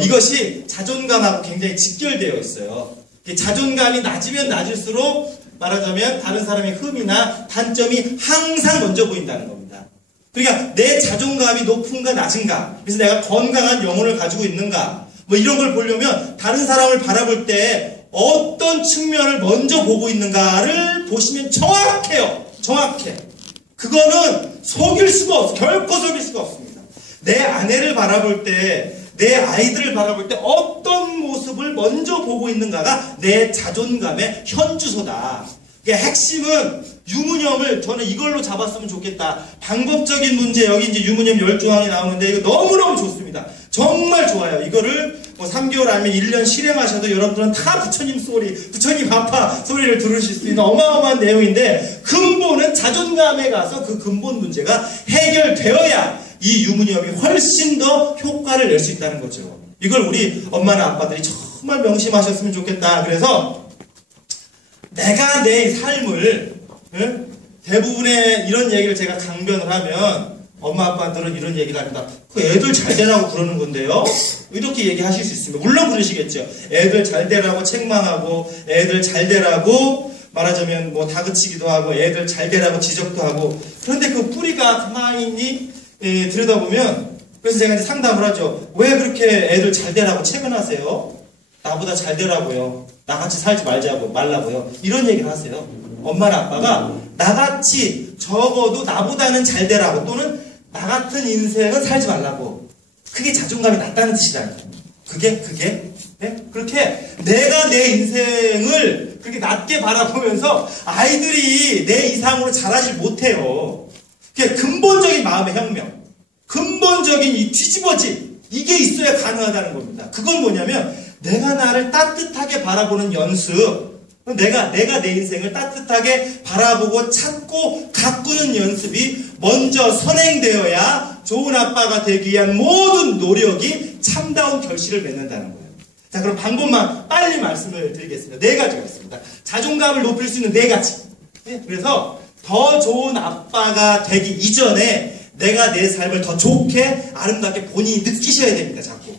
이것이 자존감하고 굉장히 직결되어 있어요. 자존감이 낮으면 낮을수록 말하자면 다른 사람의 흠이나 단점이 항상 먼저 보인다는 겁니다. 그러니까 내 자존감이 높은가 낮은가, 그래서 내가 건강한 영혼을 가지고 있는가, 이런 걸 보려면 다른 사람을 바라볼 때 어떤 측면을 먼저 보고 있는가를 보시면 정확해요. 정확해. 그거는 속일 수가 없어. 결코 속일 수가 없습니다. 내 아내를 바라볼 때 내 아이들을 바라볼 때 어떤 모습을 먼저 보고 있는가가 내 자존감의 현주소다. 핵심은 유무념을 저는 이걸로 잡았으면 좋겠다. 방법적인 문제, 여기 이제 유무념 10조항이 나오는데 이거 너무너무 좋습니다. 정말 좋아요. 이거를 뭐 3개월 아니면 1년 실행하셔도 여러분들은 다 부처님 소리, 부처님 아파 소리를 들으실 수 있는 어마어마한 내용인데, 근본은 자존감에 가서 그 근본 문제가 해결되어야 이 유무념이 훨씬 더 효과를 낼 수 있다는 거죠. 이걸 우리 엄마나 아빠들이 정말 명심하셨으면 좋겠다. 그래서 내가 내 삶을, 대부분의 이런 얘기를 제가 강변을 하면 엄마 아빠들은 이런 얘기를 합니다. 그 애들 잘 되라고 그러는 건데요? 이렇게 얘기하실 수 있습니다. 물론 그러시겠죠. 애들 잘 되라고 책망하고, 애들 잘 되라고 말하자면 뭐 다그치기도 하고, 애들 잘 되라고 지적도 하고. 그런데 그 뿌리가 가만히 있니? 들여다보면, 그래서 제가 이제 상담을 하죠. 왜 그렇게 애들 잘 되라고 책은하세요? 나보다 잘 되라고요. 나같이 살지 말라고요. 이런 얘기를 하세요. 엄마나 아빠가 나같이 적어도 나보다는 잘 되라고, 또는 나 같은 인생은 살지 말라고. 그게 자존감이 낮다는 뜻이라니까. 그게 네? 그렇게 내가 내 인생을 그렇게 낮게 바라보면서 아이들이 내 이상으로 자라질 못해요. 그게 근본적인 마음의 혁명, 근본적인 이 뒤집어짐, 이게 있어야 가능하다는 겁니다. 그건 뭐냐면 내가 나를 따뜻하게 바라보는 연습, 내가 내 인생을 따뜻하게 바라보고 찾고 가꾸는 연습이 먼저 선행되어야 좋은 아빠가 되기 위한 모든 노력이 참다운 결실을 맺는다는 거예요. 자, 그럼 방법만 빨리 말씀을 드리겠습니다. 4가지가 있습니다. 자존감을 높일 수 있는 4가지. 그래서 더 좋은 아빠가 되기 이전에 내가 내 삶을 더 좋게 아름답게 본인이 느끼셔야 됩니다. 자꾸.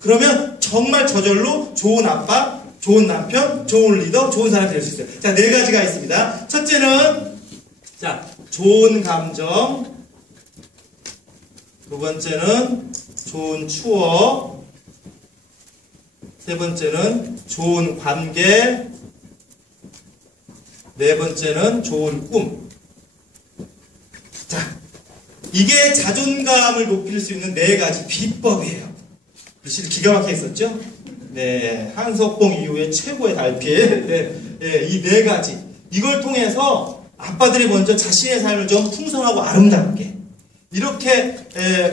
그러면 정말 저절로 좋은 아빠, 좋은 남편, 좋은 리더, 좋은 사람이 될 수 있어요. 자, 4가지가 있습니다. 첫째는, 자, 좋은 감정. 두 번째는 좋은 추억. 세 번째는 좋은 관계. 네 번째는 좋은 꿈. 자, 이게 자존감을 높일 수 있는 4가지 비법이에요. 글씨도 기가 막혀 있었죠? 네, 한석봉 이후에 최고의 달필. 네, 이 4가지. 이걸 통해서 아빠들이 먼저 자신의 삶을 좀 풍성하고 아름답게 이렇게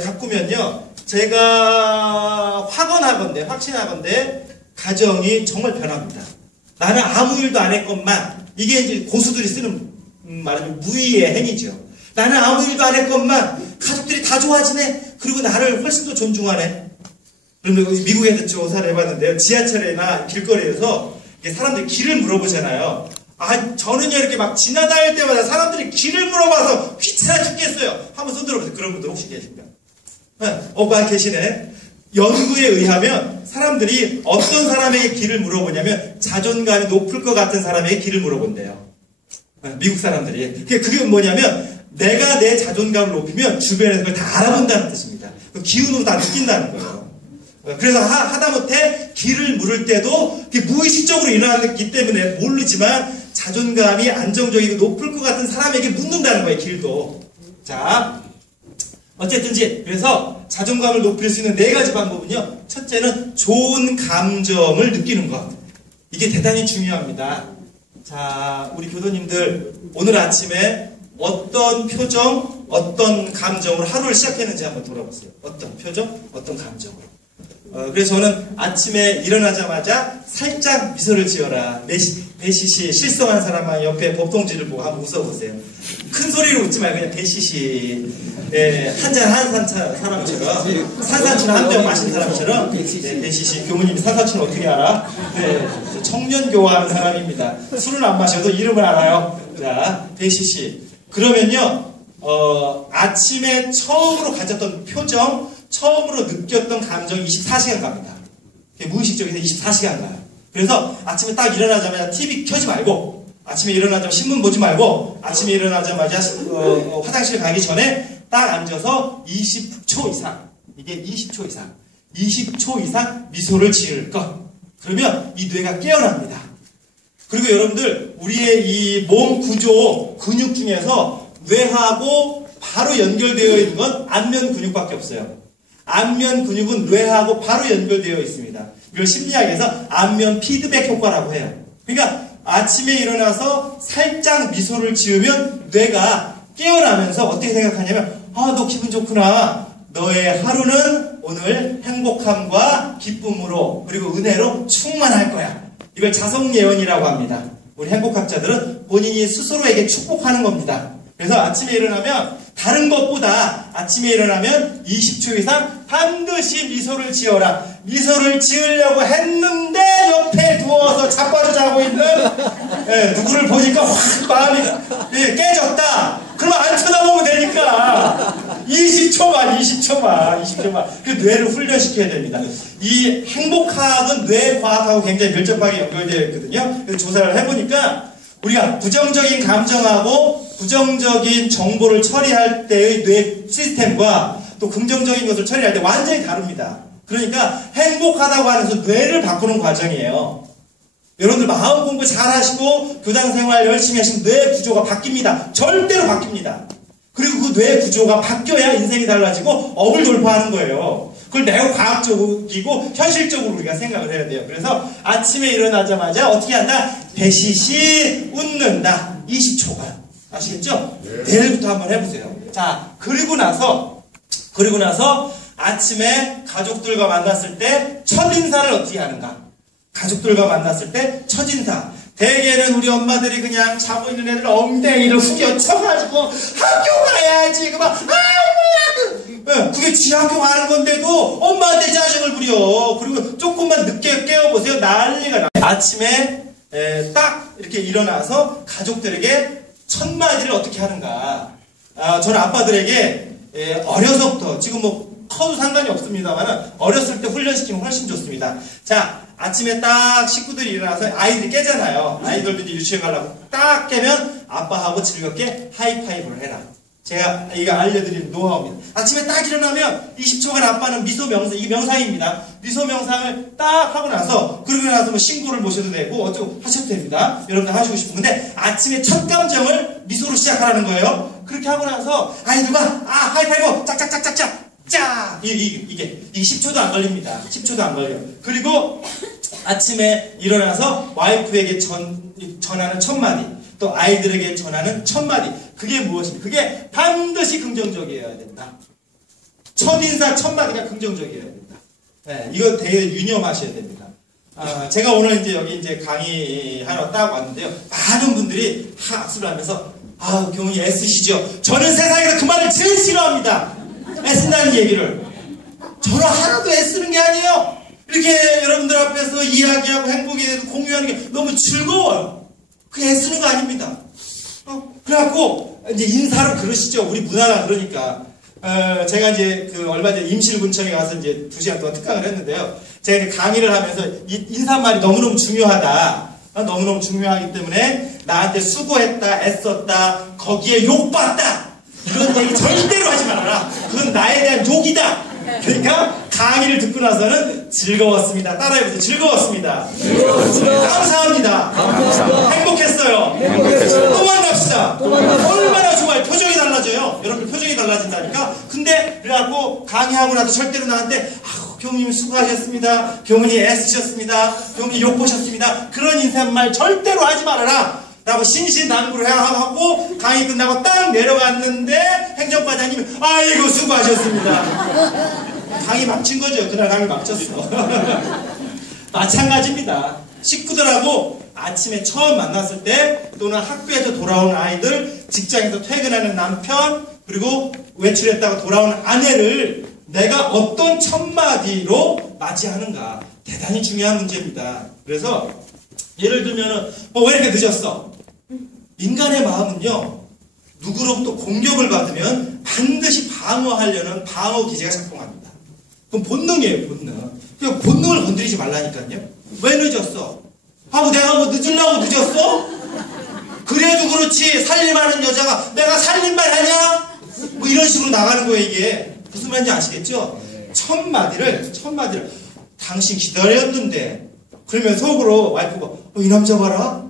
가꾸면요, 제가 확신하건대 가정이 정말 변합니다. 나는 아무 일도 안 했건만, 이게 이제 고수들이 쓰는 말하자면 무의의 행위죠. 나는 아무 일도 안 했건만 가족들이 다 좋아지네. 그리고 나를 훨씬 더 존중하네. 그러면 미국에서 조사를 해봤는데요, 지하철이나 길거리에서 사람들이 길을 물어보잖아요. 아, 저는요, 이렇게 막 지나다닐 때마다 사람들이 길을 물어봐서 귀찮아 죽겠어요. 한번 손 들어보세요. 그런 분들 혹시 계신가요? 많이 계시네. 연구에 의하면 사람들이 어떤 사람에게 길을 물어보냐면 자존감이 높을 것 같은 사람에게 길을 물어본대요. 미국 사람들이. 그게 뭐냐면 내가 내 자존감을 높이면 주변에서 그걸 다 알아본다는 뜻입니다. 그 기운으로 다 느낀다는 거예요. 그래서 하다못해 길을 물을 때도 무의식적으로 일어나기 때문에 모르지만 자존감이 안정적이고 높을 것 같은 사람에게 묻는다는 거예요, 길도. 자, 어쨌든지 그래서 자존감을 높일 수 있는 4가지 방법은요, 첫째는 좋은 감정을 느끼는 것. 이게 대단히 중요합니다. 자, 우리 교도님들 오늘 아침에 어떤 표정, 어떤 감정으로 하루를 시작했는지 한번 돌아보세요. 어떤 표정, 어떤 감정으로. 그래서 저는 아침에 일어나자마자 살짝 미소를 지어라. 배시시 실성한 사람만 옆에 법통지를 보고 한번 웃어보세요. 큰 소리로 웃지 말고 그냥 배시시, 한잔 한 사람처럼, 산산춘 한 병 마신 사람처럼, 배시시 교무님이 산산춘 어떻게 알아? 청년 교화하는 사람입니다. 술은 안 마셔도 이름을 알아요. 자, 배시시. 그러면요, 아침에 처음으로 가졌던 표정, 처음으로 느꼈던 감정이 24시간 갑니다. 무의식적에서 24시간 가요. 그래서 아침에 딱 일어나자마자 TV 켜지 말고, 아침에 일어나자마자 신문 보지 말고, 아침에 일어나자마자 화장실 가기 전에 딱 앉아서 20초 이상, 이게 20초 이상 미소를 지을 것. 그러면 이 뇌가 깨어납니다. 그리고 여러분들, 우리의 이 몸 구조, 근육 중에서 뇌하고 바로 연결되어 있는 건 안면 근육밖에 없어요. 안면 근육은 뇌하고 바로 연결되어 있습니다. 이걸 심리학에서 안면 피드백 효과라고 해요. 그러니까 아침에 일어나서 살짝 미소를 지으면 뇌가 깨어나면서 어떻게 생각하냐면 너 기분 좋구나. 너의 하루는 오늘 행복함과 기쁨으로 그리고 은혜로 충만할 거야. 이걸 자성예언이라고 합니다. 우리 행복학자들은 본인이 스스로에게 축복하는 겁니다. 그래서 아침에 일어나면 다른 것보다 아침에 일어나면 20초 이상 반드시 미소를 지어라. 미소를 지으려고 했는데 옆에 누워서 자빠져 자고 있는 누구를 보니까 확 마음이 깨졌다. 그러면 안 쳐다보면 되니까 20초만 그 뇌를 훈련시켜야 됩니다. 이 행복학은 뇌과학하고 굉장히 밀접하게 연결되어 있거든요. 그래서 조사를 해보니까 우리가 부정적인 감정하고 부정적인 정보를 처리할 때의 뇌 시스템과 또 긍정적인 것을 처리할 때 완전히 다릅니다. 그러니까 행복하다고 하면서 뇌를 바꾸는 과정이에요. 여러분들 마음 공부 잘 하시고 교당 생활 열심히 하시면 뇌 구조가 바뀝니다. 절대로 바뀝니다. 그리고 그 뇌 구조가 바뀌어야 인생이 달라지고 업을 돌파하는 거예요. 그걸 매우 과학적이고 현실적으로 우리가 생각을 해야 돼요. 그래서 아침에 일어나자마자 어떻게 한다? 배시시 웃는다. 20초간. 아시겠죠? 내일부터 한번 해보세요. 자, 그리고 나서 아침에 가족들과 만났을 때 첫인사를 어떻게 하는가? 가족들과 만났을 때 첫인사. 대개는 우리 엄마들이 그냥 자고 있는 애들 엉덩이를 후겨 쳐가지고 학교 가야지. 그게 지 학교 가는 건데도 엄마한테 짜증을 부려. 그리고 조금만 늦게 깨워보세요. 난리가 나. 아침에 딱 이렇게 일어나서 가족들에게 첫 마디를 어떻게 하는가. 저는 아빠들에게 어려서부터 지금 커도 상관이 없습니다만 어렸을 때 훈련시키면 훨씬 좋습니다. 자, 아침에 딱 식구들이 일어나서 아이들이 깨잖아요. 아이들도 이제 유치원 가려고 딱 깨면 아빠하고 즐겁게 하이파이브를 해라. 제가 이거 알려드리는 노하우입니다. 아침에 딱 일어나면 20초간 아빠는 미소 명상, 이게 명상입니다. 미소 명상을 딱 하고 나서 그러고 나서 신고를 모셔도 되고 어쩌고 하셔도 됩니다. 여러분들 하시고 싶은 건데 아침에 첫 감정을 미소로 시작하라는 거예요. 그렇게 하고 나서 아이들과 하이파이브 짝짝짝짝짝 짜! 이게 10초도 안 걸립니다. 10초도 안 걸려. 그리고 아침에 일어나서 와이프에게 전하는 첫 마디, 또 아이들에게 전하는 첫 마디. 그게 무엇입니까? 그게 반드시 긍정적이어야 된다. 첫인사 첫 마디가 긍정적이어야 된다. 네, 이거 되게 유념하셔야 됩니다. 제가 오늘 여기 강의하러 딱 왔는데요. 많은 분들이 악수를 하면서 교훈이 애쓰시죠. 저는 세상에서 그 말을 제일 싫어합니다. 애쓴다는 얘기를. 저는 하나도 애쓰는 게 아니에요. 이렇게 여러분들 앞에서 이야기하고 행복에 공유하는 게 너무 즐거워요. 그게 애쓰는 거 아닙니다. 그래갖고 이제 인사를 그러시죠. 우리 문화가 그러니까. 제가 얼마 전에 임실군청에 가서 2시간 동안 특강을 했는데요. 제가 강의를 하면서 인사말이 너무너무 중요하다. 너무너무 중요하기 때문에 나한테 수고했다, 애썼다, 거기에 욕받다. 이런 얘기 절대로 하지 말아라. 그건 나에 대한 욕이다. 그러니까 강의를 듣고 나서는 즐거웠습니다. 따라해보세요. 즐거웠습니다. 감사합니다. 행복했어요. 또 만납시다. 얼마나 좋아요. 표정이 달라져요. 여러분들 표정이 달라진다니까. 근데 그래갖고 강의하고 나서 절대로 나한테 교무님 수고하셨습니다. 교무님 애쓰셨습니다. 교무님 욕 보셨습니다. 그런 인사말 절대로 하지 말아라. 라고 신신당부를 하고 강의 끝나고 딱 내려갔는데 행정과장님이 아이고 수고하셨습니다. 강의 막친 거죠. 그날 강의 막쳤어. 마찬가지입니다. 식구들하고 아침에 처음 만났을 때 또는 학교에서 돌아온 아이들, 직장에서 퇴근하는 남편, 그리고 외출했다가 돌아온 아내를 내가 어떤 첫마디로 맞이하는가 대단히 중요한 문제입니다. 그래서 예를 들면은 왜 이렇게 늦었어? 인간의 마음은요, 누구로부터 공격을 받으면 반드시 방어하려는 방어 기제가 작동합니다. 그럼 본능이에요, 본능. 그냥 본능을 건드리지 말라니까요. 왜 늦었어? 내가 늦으려고 늦었어? 그래도 그렇지, 살림하는 여자가 내가 살림만 하냐? 이런 식으로 나가는 거예요, 이게. 무슨 말인지 아시겠죠? 첫 마디를 당신 기다렸는데, 그러면 속으로 와이프가 이 남자 봐라?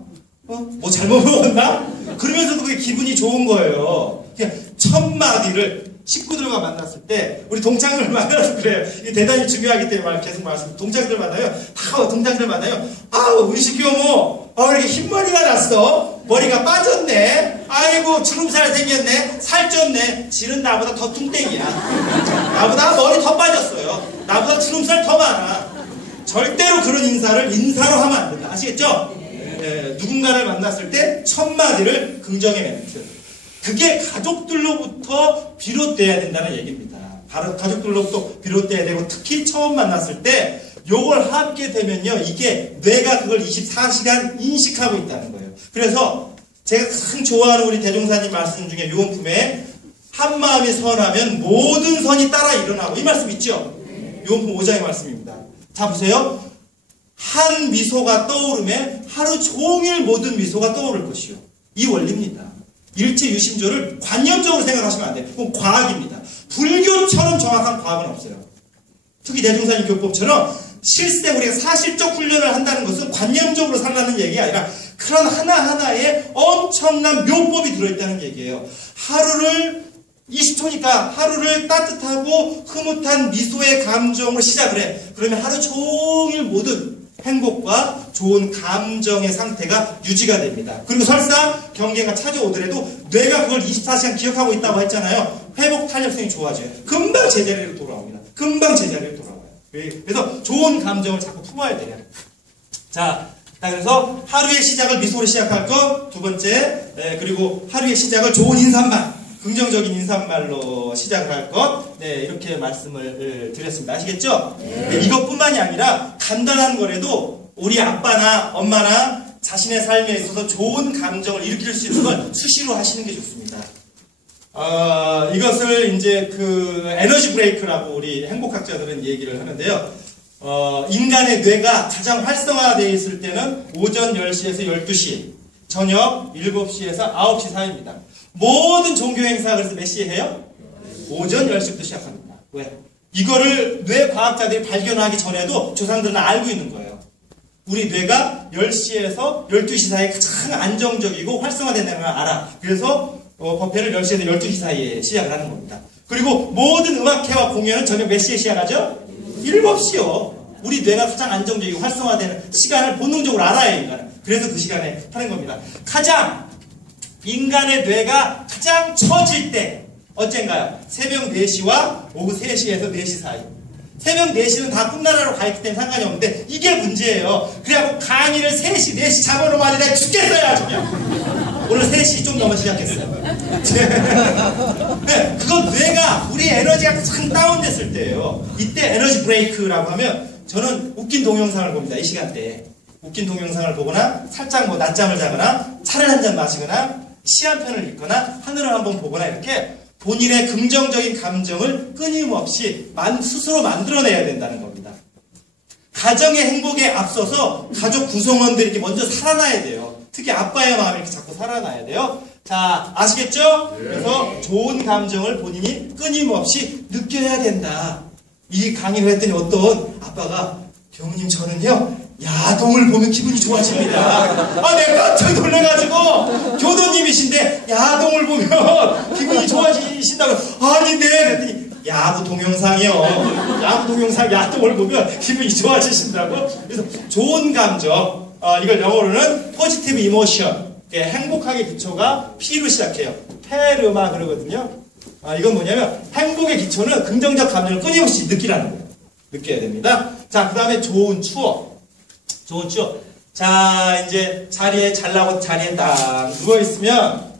잘못 먹었나? 그러면서도 그게 기분이 좋은 거예요. 그냥 첫 마디를 식구들과 만났을 때 우리 동창들 만나서 그래요. 이게 대단히 중요하기 때문에 계속 말씀. 동창들 만나요. 다 동창들 만나요. 아우 우리 식구 뭐 이렇게 흰머리가 났어. 머리가 빠졌네. 아이고 주름살 생겼네. 살쪘네. 지는 나보다 더 뚱땡이야. 나보다 머리 더 빠졌어요. 나보다 주름살 더 많아. 절대로 그런 인사를 인사로 하면 안 된다. 아시겠죠? 네, 누군가를 만났을 때 첫 마디를 긍정의 멘트. 그게 가족들로부터 비롯돼야 된다는 얘기입니다. 바로 가족들로부터 비롯돼야 되고 특히 처음 만났을 때 요걸 하게 되면요. 이게 뇌가 그걸 24시간 인식하고 있다는 거예요. 그래서 제가 가장 좋아하는 우리 대종사님 말씀 중에 요원품에 한 마음이 선하면 모든 선이 따라 일어나고 이 말씀 있죠? 요원품 5장의 말씀입니다. 자 보세요. 한 미소가 떠오르면 하루 종일 모든 미소가 떠오를 것이요. 이 원리입니다. 일체유심조를 관념적으로 생각하시면 안 돼요. 그건 과학입니다. 불교처럼 정확한 과학은 없어요. 특히 대종사님 교법처럼 실세 우리가 사실적 훈련을 한다는 것은 관념적으로 살라는 얘기가 아니라 그런 하나하나에 엄청난 묘법이 들어있다는 얘기예요. 하루를 20초니까 하루를 따뜻하고 흐뭇한 미소의 감정으로 시작을 해. 그러면 하루 종일 모든 행복과 좋은 감정의 상태가 유지가 됩니다. 그리고 설사 경계가 찾아오더라도 뇌가 그걸 24시간 기억하고 있다고 했잖아요. 회복 탄력성이 좋아져요. 금방 제자리로 돌아옵니다. 금방 제자리로 돌아와요. 그래서 좋은 감정을 자꾸 품어야 돼요. 자, 그래서 하루의 시작을 미소로 시작할 것. 두 번째, 그리고 하루의 시작을 좋은 인사말, 긍정적인 인사말로 시작을 할 것. 네, 이렇게 말씀을 드렸습니다. 아시겠죠? 네, 이것뿐만이 아니라 간단한 거라도 우리 아빠나 엄마나 자신의 삶에 있어서 좋은 감정을 일으킬 수 있는 걸 수시로 하시는 게 좋습니다. 이것을 이제 그 에너지 브레이크라고 우리 행복학자들은 얘기를 하는데요. 인간의 뇌가 가장 활성화되어 있을 때는 오전 10시에서 12시, 저녁 7시에서 9시 사이입니다. 모든 종교 행사 그래서 몇 시에 해요? 오전 10시부터 시작합니다. 왜? 이거를 뇌 과학자들이 발견하기 전에도 조상들은 알고 있는 거예요. 우리 뇌가 10시에서 12시 사이에 가장 안정적이고 활성화된다는 걸 알아. 그래서 법회를 10시에서 12시 사이에 시작을 하는 겁니다. 그리고 모든 음악회와 공연은 저녁 몇 시에 시작하죠? 7시요. 우리 뇌가 가장 안정적이고 활성화되는 시간을 본능적으로 알아야 인간은. 그래서 그 시간에 하는 겁니다. 가장 인간의 뇌가 가장 처질 때 언젠가요? 새벽 4시와 오후 3시에서 4시 사이. 새벽 4시는 다 꿈나라로 가 있기 때문에 상관이 없는데 이게 문제예요. 그래갖고 강의를 3시, 4시 잡아놓으면 내가 죽겠어요 아주 그냥. 오늘 3시 좀 넘어 시작했어요. 네, 그건 뇌가 우리 에너지가 가장 다운됐을 때예요. 이때 에너지 브레이크라고 하면 저는 웃긴 동영상을 봅니다. 이 시간대에. 웃긴 동영상을 보거나 살짝 뭐 낮잠을 자거나 차를 한 잔 마시거나 시 한 편을 읽거나 하늘을 한번 보거나 이렇게 본인의 긍정적인 감정을 끊임없이 스스로 만들어내야 된다는 겁니다. 가정의 행복에 앞서서 가족 구성원들이 먼저 살아나야 돼요. 특히 아빠의 마음이 이렇게 자꾸 살아나야 돼요. 자, 아시겠죠? 그래서 좋은 감정을 본인이 끊임없이 느껴야 된다. 이 강의를 했더니 어떤 아빠가 교무님 저는요 야동을 보면 기분이 좋아집니다. 내가 깜짝 놀래가지고 교도님이신데 야동을 보면 기분이 좋아지신다고. 아닌데 그랬더니 야구 동영상이요. 야구 동영상 야동을 보면 기분이 좋아지신다고. 그래서 좋은 감정, 이걸 영어로는 포지티브 이모션, 행복하게 기초가 P로 시작해요. 페르마 그러거든요. 이건 뭐냐면 행복의 기초는 긍정적 감정을 끊임없이 느끼라는 거예요. 느껴야 됩니다. 자, 그 다음에 좋은 추억. 좋은 추억. 자, 이제 자리에 잘나고 자리에 딱 누워있으면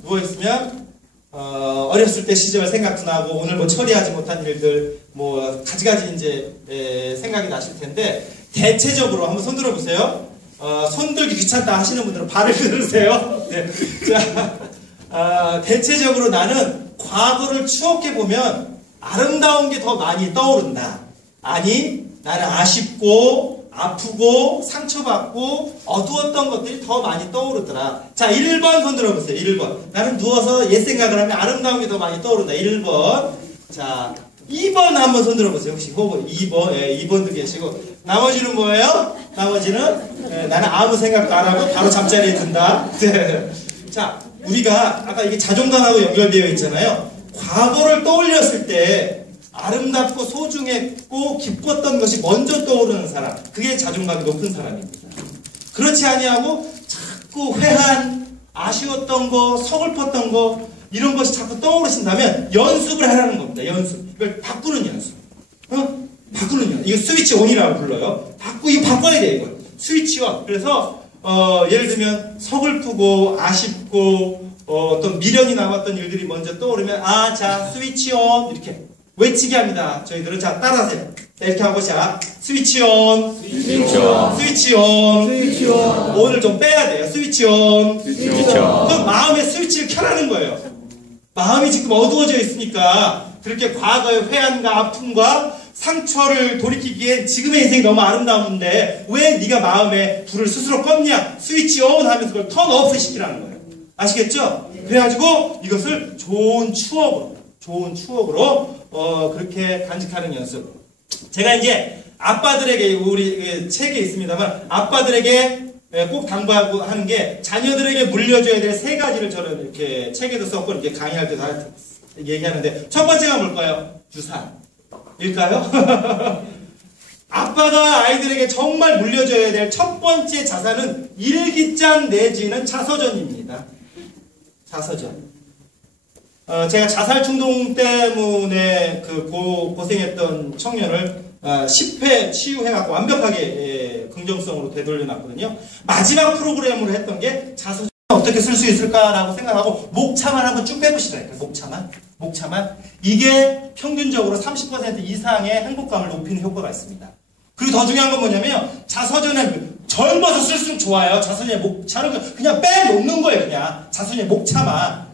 어렸을 때 시절 생각도 나고 오늘 뭐 처리하지 못한 일들 뭐 가지가지 이제 생각이 나실 텐데 대체적으로 한번 손 들어보세요. 손들기 귀찮다 하시는 분들은 발을 들으세요. 네. 자, 대체적으로 나는 과거를 추억해보면 아름다운 게 더 많이 떠오른다. 아니, 나는 아쉽고 아프고 상처받고 어두웠던 것들이 더 많이 떠오르더라. 자, 1번 손 들어보세요. 1번. 나는 누워서 옛 생각을 하면 아름다운 게 더 많이 떠오른다. 1번. 자, 2번 한번 손 들어보세요. 혹시 호흡 2번. 예, 2번도 계시고. 나머지는 뭐예요? 나머지는 나는 아무 생각도 안 하고 바로 잠자리에 든다. 자, 우리가 아까 이게 자존감하고 연결되어 있잖아요. 과거를 떠올렸을 때 아름답고 소중했고 기뻤던 것이 먼저 떠오르는 사람, 그게 자존감이 높은 사람입니다. 그렇지 아니하고 자꾸 회한, 아쉬웠던 거, 서글펐던 거 이런 것이 자꾸 떠오르신다면 연습을 하라는 겁니다. 연습. 이걸 바꾸는 연습. 바꾸는 연습. 이거 스위치 온이라고 불러요. 이거 바꿔야 돼, 이걸. 스위치 온. 그래서 예를 들면 서글프고 아쉽고 어떤 미련이 남았던 일들이 먼저 떠오르면 자 스위치 온 이렇게 외치게 합니다. 저희들은 자 따라하세요. 자, 이렇게 하고 자 스위치 온, 스위치 온, 스위치 온, 스위치 온. 온을 좀 빼야 돼요. 스위치 온, 스위치 온. 그럼 마음의 스위치를 켜라는 거예요. 마음이 지금 어두워져 있으니까 그렇게 과거의 회한과 아픔과 상처를 돌이키기엔 지금의 인생이 너무 아름다운데 왜 네가 마음에 불을 스스로 껐냐? 스위치 온 하면서 그걸 턴 오프 시키라는 거예요. 아시겠죠? 그래가지고 이것을 좋은 추억으로 그렇게 간직하는 연습. 제가 이제 아빠들에게 우리 책에 있습니다만 아빠들에게 꼭 당부하고 하는 게 자녀들에게 물려줘야 될 3가지를 저는 이렇게 책에도 썼고 이렇게 강의할 때 다 얘기하는데 첫 번째가 뭘까요? 유산일까요? 아빠가 아이들에게 정말 물려줘야 될 첫 번째 자산은 일기장 내지는 자서전입니다. 자서전. 제가 자살 충동 때문에 고생했던 청년을 10회 치유해갖고 완벽하게 긍정성으로 되돌려놨거든요. 마지막 프로그램으로 했던 게 자서전 어떻게 쓸 수 있을까라고 생각하고 목차만 한번 쭉 빼보시라니까요. 목차만. 이게 평균적으로 30% 이상의 행복감을 높이는 효과가 있습니다. 그리고 더 중요한 건 뭐냐면 자서전에 젊어서 쓸수록 좋아요. 자서전에 목차를 그냥 빼놓는 거예요. 그냥 자서전에 목차만.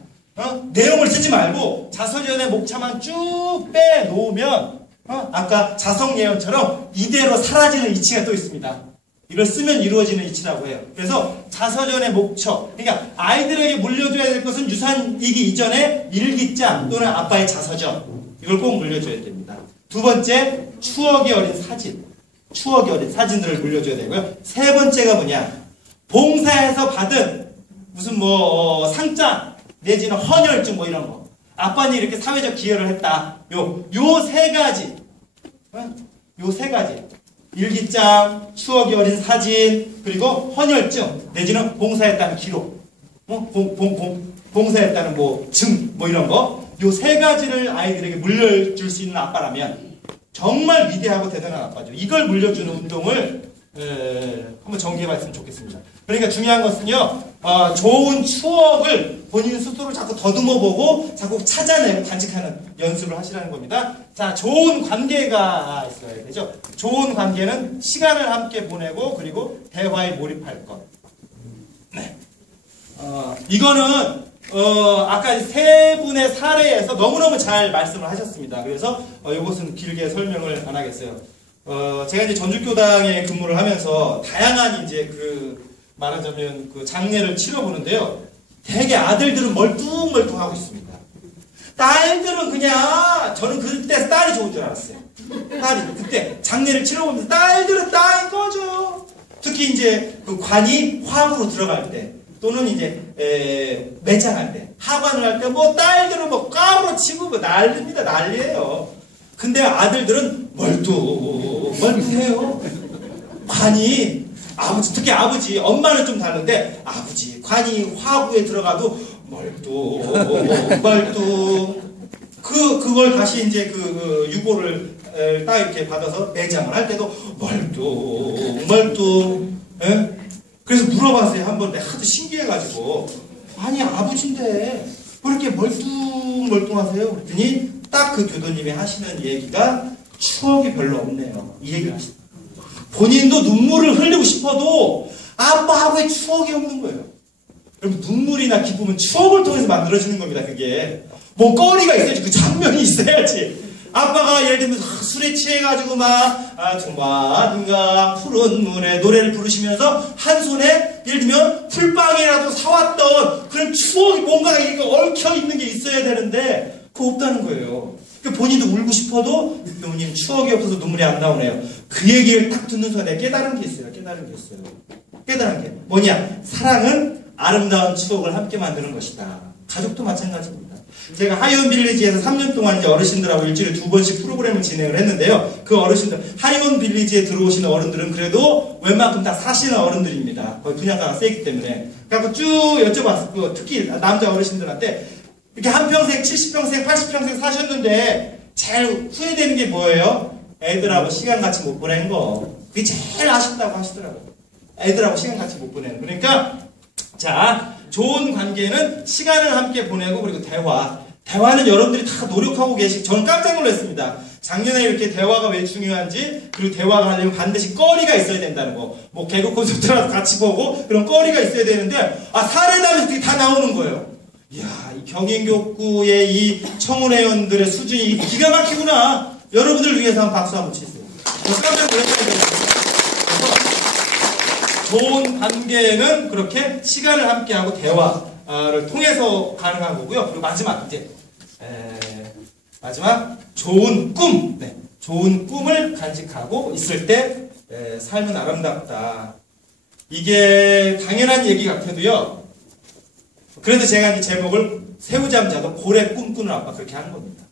내용을 쓰지 말고 자서전의 목차만 쭉 빼놓으면 아까 자성예언처럼 이대로 사라지는 이치가 또 있습니다. 이걸 쓰면 이루어지는 이치라고 해요. 그래서 자서전의 목적, 그러니까 아이들에게 물려줘야 될 것은 유산이기 이전에 일기장 또는 아빠의 자서전, 이걸 꼭 물려줘야 됩니다. 두 번째, 추억이 어린 사진들을 물려줘야 되고요. 세 번째가 뭐냐, 봉사에서 받은 무슨 상장 내지는 헌혈증 이런 거. 아빠는 이렇게 사회적 기여를 했다. 요 세 가지. 일기장, 추억이 어린 사진, 그리고 헌혈증 내지는 봉사했다는 기록. 봉사했다는 증 이런 거. 요 세 가지를 아이들에게 물려줄 수 있는 아빠라면 정말 위대하고 대단한 아빠죠. 이걸 물려주는 운동을 한번 전개해봤으면 좋겠습니다. 그러니까 중요한 것은요, 좋은 추억을 본인 스스로 자꾸 더듬어보고 자꾸 찾아내고 간직하는 연습을 하시라는 겁니다. 자, 좋은 관계가 있어야 되죠. 좋은 관계는 시간을 함께 보내고 그리고 대화에 몰입할 것. 네. 이거는 아까 세 분의 사례에서 너무너무 잘 말씀을 하셨습니다. 그래서 이것은 길게 설명을 안 하겠어요. 제가 이제 전주교당에 근무를 하면서 다양한 이제 말하자면 장례를 치러보는데요. 대개 아들들은 멀뚱멀뚱하고 있습니다. 딸들은 그냥, 저는 그때 딸이 좋은 줄 알았어요. 딸이. 그때 장례를 치러보면서 딸들은 딸인 거죠. 특히 이제 관이 화구로 들어갈 때, 또는 이제, 매장할 때, 하관을 할 때, 딸들은 까부로 치고 난립니다. 난리예요. 근데 아들들은 멀뚱해요. 관이, 특히 아버지, 엄마는 좀 다른데, 아버지, 관이 화구에 들어가도 멀뚱. 그걸 다시 이제 유고를 딱 이렇게 받아서 매장을 할 때도 멀뚱. 예? 그래서 물어봤어요. 한번 내가 하도 신기해가지고. 아니, 아버지인데, 왜 이렇게 멀뚱하세요? 그랬더니, 딱 교도님이 하시는 얘기가 추억이 별로 없네요. 이 얘기를 하시더라고요. 본인도 눈물을 흘리고 싶어도 아빠하고의 추억이 없는 거예요. 여러분, 눈물이나 기쁨은 추억을 통해서 만들어지는 겁니다. 그게 거리가 있어야지, 그 장면이 있어야지. 아빠가 예를 들면 술에 취해가지고 두만가 푸른 물에 노래를 부르시면서 한 손에 예를 들면 풀빵이라도 사왔던 그런 추억이 뭔가 이렇게 얽혀 있는 게 있어야 되는데 그거 없다는 거예요. 본인도 울고 싶어도 부모님 추억이 없어서 눈물이 안 나오네요. 그 얘기를 딱 듣는 순간 깨달은 게 있어요. 깨달은 게 뭐냐? 사랑은 아름다운 추억을 함께 만드는 것이다. 가족도 마찬가지입니다. 제가 하이온 빌리지에서 3년 동안 이제 어르신들하고 일주일에 2번씩 프로그램을 진행을 했는데요. 그 어르신들, 하이온 빌리지에 들어오시는 어른들은 그래도 웬만큼 다 사시는 어른들입니다. 거의 분양가가 세기 때문에. 그래서 쭉 여쭤봤고, 특히 남자 어르신들한테 이렇게 한평생, 70평생, 80평생 사셨는데 제일 후회되는 게 뭐예요? 애들하고 시간 같이 못 보낸 거. 그게 제일 아쉽다고 하시더라고요. 애들하고 시간 같이 못 보내는. 그러니까 자, 좋은 관계는 시간을 함께 보내고 그리고 대화는 여러분들이 다 노력하고 저는 깜짝 놀랐습니다. 작년에 이렇게 대화가 왜 중요한지, 그리고 대화가 하려면 반드시 거리가 있어야 된다는 거. 뭐 개그 콘서트라도 같이 보고 그런 거리가 있어야 되는데, 사례담에서 그게 다 나오는 거예요. 이야, 이 경인교구의 이 청운회원들의 수준이 기가 막히구나. 여러분들 위해서 한번 박수 한번 치세요. 깜짝 놀랐어요. 좋은 관계는 그렇게 시간을 함께하고 대화를 통해서 가능한 거고요. 그리고 마지막 좋은 꿈, 좋은 꿈을 간직하고 있을 때 삶은 아름답다. 이게 당연한 얘기 같아도요. 그래서 제가 이 제목을 새우잠자도 고래 꿈꾸는 아빠 그렇게 하는 겁니다.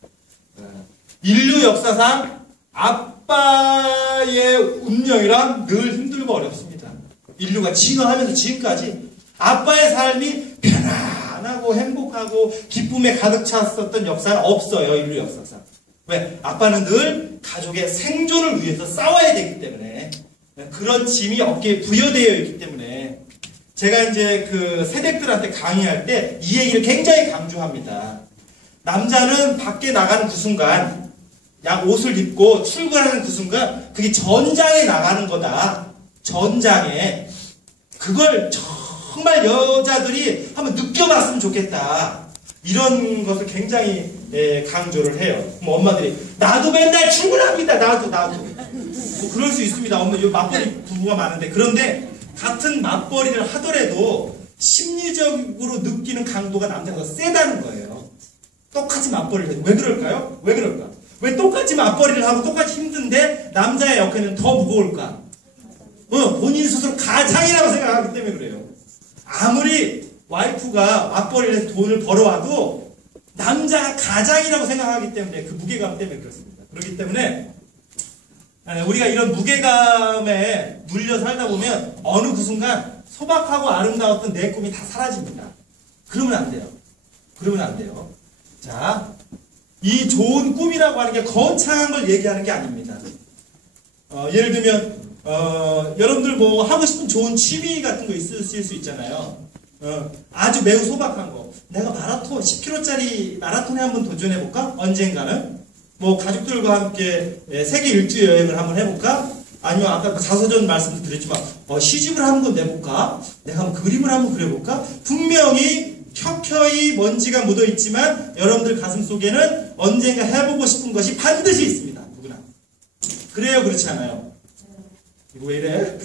인류 역사상 아빠의 운명이란 늘 힘들고 어렵습니다. 인류가 진화하면서 지금까지 아빠의 삶이 편안하고 행복하고 기쁨에 가득 찼었던 역사는 없어요. 인류 역사상. 왜? 아빠는 늘 가족의 생존을 위해서 싸워야 되기 때문에, 그런 짐이 어깨에 부여되어 있기 때문에, 제가 이제 그 세댁들한테 강의할 때 이 얘기를 굉장히 강조합니다. 남자는 밖에 나가는 그 순간, 옷을 입고 출근하는 그 순간, 그게 전장에 나가는 거다. 전장에. 그걸 정말 여자들이 한번 느껴봤으면 좋겠다. 이런 것을 굉장히 강조를 해요. 뭐 엄마들이 나도 맨날 출근합니다. 나도 뭐 그럴 수 있습니다. 엄마 요 맞벌이 부부가 많은데, 그런데 같은 맞벌이를 하더라도 심리적으로 느끼는 강도가 남자가 더 세다는 거예요. 똑같이 맞벌이를 해도. 왜 그럴까요? 왜 그럴까? 왜 똑같이 맞벌이를 하고 똑같이 힘든데 남자의 역할은 더 무거울까? 본인 스스로 가장이라고 생각하기 때문에 그래요. 아무리 와이프가 맞벌이를 해서 돈을 벌어와도 남자가 가장이라고 생각하기 때문에, 그 무게감 때문에 그렇습니다. 그렇기 때문에 우리가 이런 무게감에 눌려 살다 보면 어느 그 순간 소박하고 아름다웠던 내 꿈이 다 사라집니다. 그러면 안 돼요. 그러면 안 돼요. 자, 이 좋은 꿈이라고 하는 게 거창한 걸 얘기하는 게 아닙니다. 예를 들면 여러분들 뭐 하고 싶은 좋은 취미 같은 거 있으실 수 있잖아요. 아주 매우 소박한 거. 내가 마라톤, 10km짜리 마라톤에 한번 도전해볼까? 언젠가는? 뭐 가족들과 함께 세계 일주 여행을 한번 해볼까? 아니면 아까 자서전 말씀도 드렸지만 시집을 한번 내볼까? 내가 한번 그림을 한번 그려볼까? 분명히 켜켜이 먼지가 묻어있지만 여러분들 가슴 속에는 언젠가 해보고 싶은 것이 반드시 있습니다. 누구나. 그래요, 그렇지 않아요? 이거 왜 이래?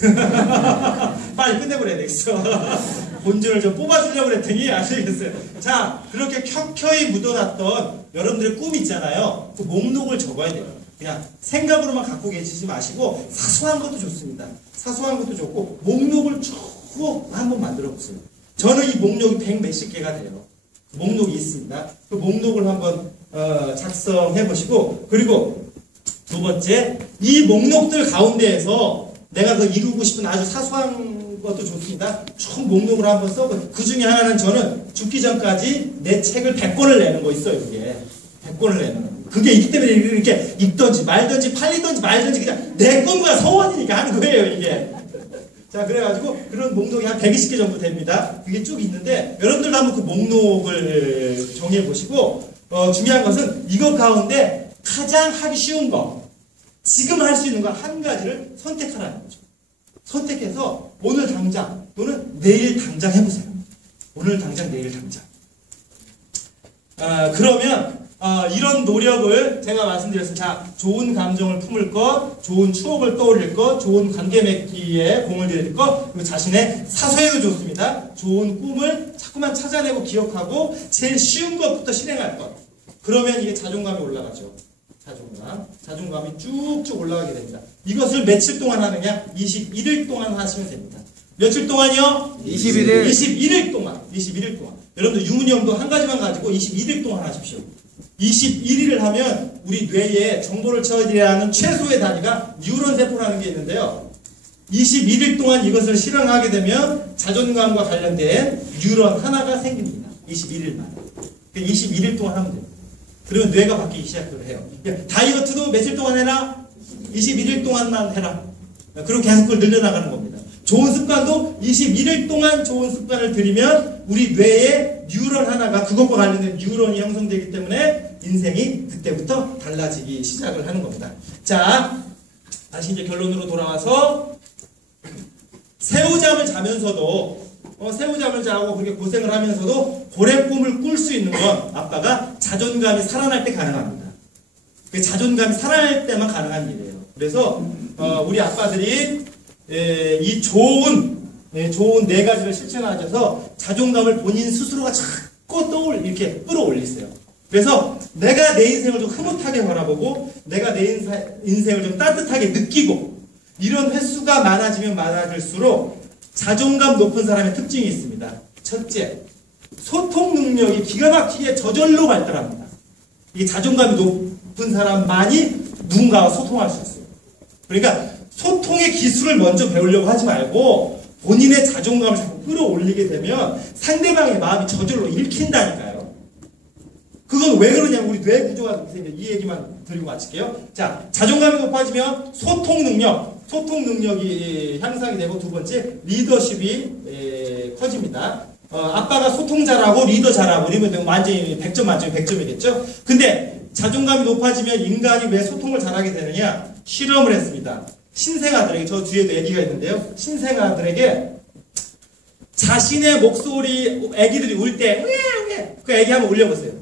빨리 끝내버려야 되겠어. 본전을 좀 뽑아주려고 그랬더니 안 되겠어요. 자, 그렇게 켜켜이 묻어놨던 여러분들의 꿈 있잖아요. 그 목록을 적어야 돼요. 그냥 생각으로만 갖고 계시지 마시고 사소한 것도 좋습니다. 사소한 것도 좋고 목록을 쭉 한번 만들어 보세요. 저는 이 목록이 100 몇십 개가 돼요. 목록이 있습니다. 그 목록을 한번 작성해 보시고, 그리고 두 번째, 이 목록들 가운데에서 내가 그 이루고 싶은 아주 사소한 것도 좋습니다. 쭉 목록을 한번 써보세요. 그 중에 하나는 저는 죽기 전까지 내 책을 100권을 내는 거 있어요. 그게 100권을 내는 거. 그게 있기 때문에 이렇게 읽던지 말던지 팔리던지 말던지 그냥 내 꿈과 소원이니까 하는 거예요, 이게. 자, 그래가지고 그런 목록이 한 120개 정도 됩니다. 그게 쭉 있는데 여러분들도 한번 그 목록을 정리해 보시고, 중요한 것은 이것 가운데 가장 하기 쉬운 거, 지금 할 수 있는 거 한 가지를 선택하라는 거죠. 선택해서 오늘 당장 또는 내일 당장 해보세요. 오늘 당장, 내일 당장. 그러면 이런 노력을 제가 말씀드렸습니다. 자, 좋은 감정을 품을 것, 좋은 추억을 떠올릴 것, 좋은 관계 맺기에 공을 들일 것, 그리고 자신의 사소해도 좋습니다. 좋은 꿈을 자꾸만 찾아내고 기억하고 제일 쉬운 것부터 실행할 것. 그러면 이게 자존감이 올라가죠. 자존감이 쭉쭉 올라가게 됩니다. 이것을 며칠 동안 하느냐? 21일 동안 하시면 됩니다. 며칠 동안이요? 21일. 21일 동안. 21일 동안. 여러분들 유문형도 한 가지만 가지고 21일 동안 하십시오. 21일을 하면 우리 뇌에 정보를 처리해야 하는 최소의 단위가 뉴런 세포라는 게 있는데요. 21일 동안 이것을 실행하게 되면 자존감과 관련된 뉴런 하나가 생깁니다. 21일만. 21일 동안 하면 돼요. 그러면 뇌가 바뀌기 시작을 해요. 다이어트도 며칠 동안 해라? 21일 동안만 해라. 그리고 계속 그걸 늘려나가는 겁니다. 좋은 습관도 21일 동안 좋은 습관을 들이면 우리 뇌에 뉴런 하나가 그것과 관련된 뉴런이 형성되기 때문에 인생이 그때부터 달라지기 시작을 하는 겁니다. 자, 다시 이제 결론으로 돌아와서 새우잠을 자면서도 새우잠을 자고 그렇게 고생을 하면서도 고래 꿈을 꿀 수 있는 건 아빠가 자존감이 살아날 때 가능합니다. 그 자존감이 살아날 때만 가능한 일이에요. 그래서 우리 아빠들이 이 좋은 네 가지를 실천하셔서 자존감을 본인 스스로가 자꾸 이렇게 끌어올리세요. 그래서 내가 내 인생을 좀 흐뭇하게 바라보고 내가 내 인생을 좀 따뜻하게 느끼고 이런 횟수가 많아지면 많아질수록 자존감 높은 사람의 특징이 있습니다. 첫째, 소통 능력이 기가 막히게 저절로 발달합니다. 이 자존감이 높은 사람만이 누군가와 소통할 수 있어요. 그러니까 소통의 기술을 먼저 배우려고 하지 말고 본인의 자존감을 자꾸 끌어올리게 되면 상대방의 마음이 저절로 읽힌다니까요. 그건 왜 그러냐면 우리 뇌 구조가 그렇게 생겨요. 이 얘기만 드리고 마칠게요. 자, 자존감이 높아지면 소통 능력이 향상이 되고 두 번째 리더십이 커집니다. 아빠가 소통 잘하고 리더 잘하고 이러면 완전히 100점 만점에 100점이겠죠. 근데 자존감이 높아지면 인간이 왜 소통을 잘하게 되느냐? 실험을 했습니다. 신생아들에게, 저 뒤에도 애기가 있는데요. 신생아들에게 자신의 목소리, 애기들이 울 때, 그 애기 한번 울려보세요.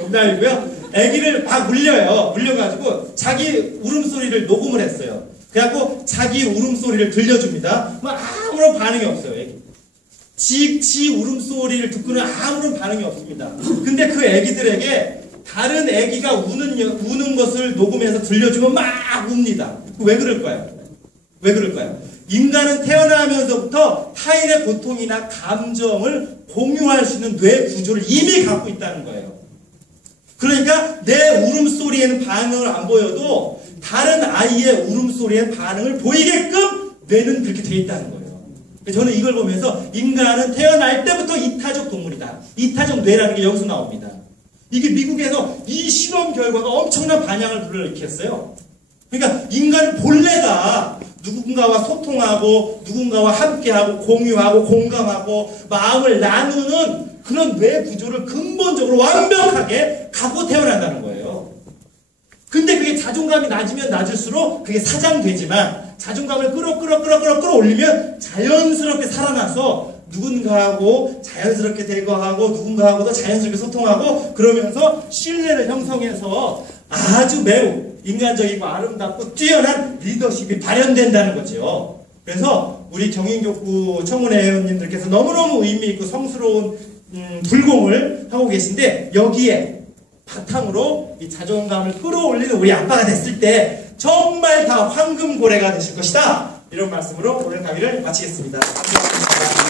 농담이고요. 애기를 막 울려요. 울려가지고 자기 울음소리를 녹음을 했어요. 그래갖고 자기 울음소리를 들려줍니다. 뭐 아무런 반응이 없어요, 애기. 지 울음소리를 듣고는 아무런 반응이 없습니다. 근데 그 애기들에게 다른 애기가 우는 것을 녹음해서 들려주면 막 웁니다. 왜 그럴까요? 왜 그럴까요? 인간은 태어나면서부터 타인의 고통이나 감정을 공유할 수 있는 뇌 구조를 이미 갖고 있다는 거예요. 그러니까 내 울음소리에는 반응을 안 보여도 다른 아이의 울음소리에 반응을 보이게끔 뇌는 그렇게 돼 있다는 거예요. 저는 이걸 보면서 인간은 태어날 때부터 이타적 동물이다. 이타적 뇌라는 게 여기서 나옵니다. 이게 미국에서 이 실험 결과가 엄청난 반향을 불러일으켰어요. 그러니까 인간은 본래가 누군가와 소통하고 누군가와 함께하고 공유하고 공감하고 마음을 나누는 그런 뇌 구조를 근본적으로 완벽하게 갖고 태어난다는 거예요. 근데 그게 자존감이 낮으면 낮을수록 그게 사장되지만 자존감을 끌어올리면 자연스럽게 살아나서 누군가하고 자연스럽게 대화하고 누군가하고도 자연스럽게 소통하고 그러면서 신뢰를 형성해서 아주 매우 인간적이고 아름답고 뛰어난 리더십이 발현된다는 거죠. 그래서 우리 경인교구 청운회 회원님들께서 너무너무 의미있고 성스러운 불공을 하고 계신데 여기에 바탕으로 이 자존감을 끌어올리는 우리 아빠가 됐을 때 정말 다 황금고래가 되실 것이다. 이런 말씀으로 오늘 강의를 마치겠습니다. 감사합니다.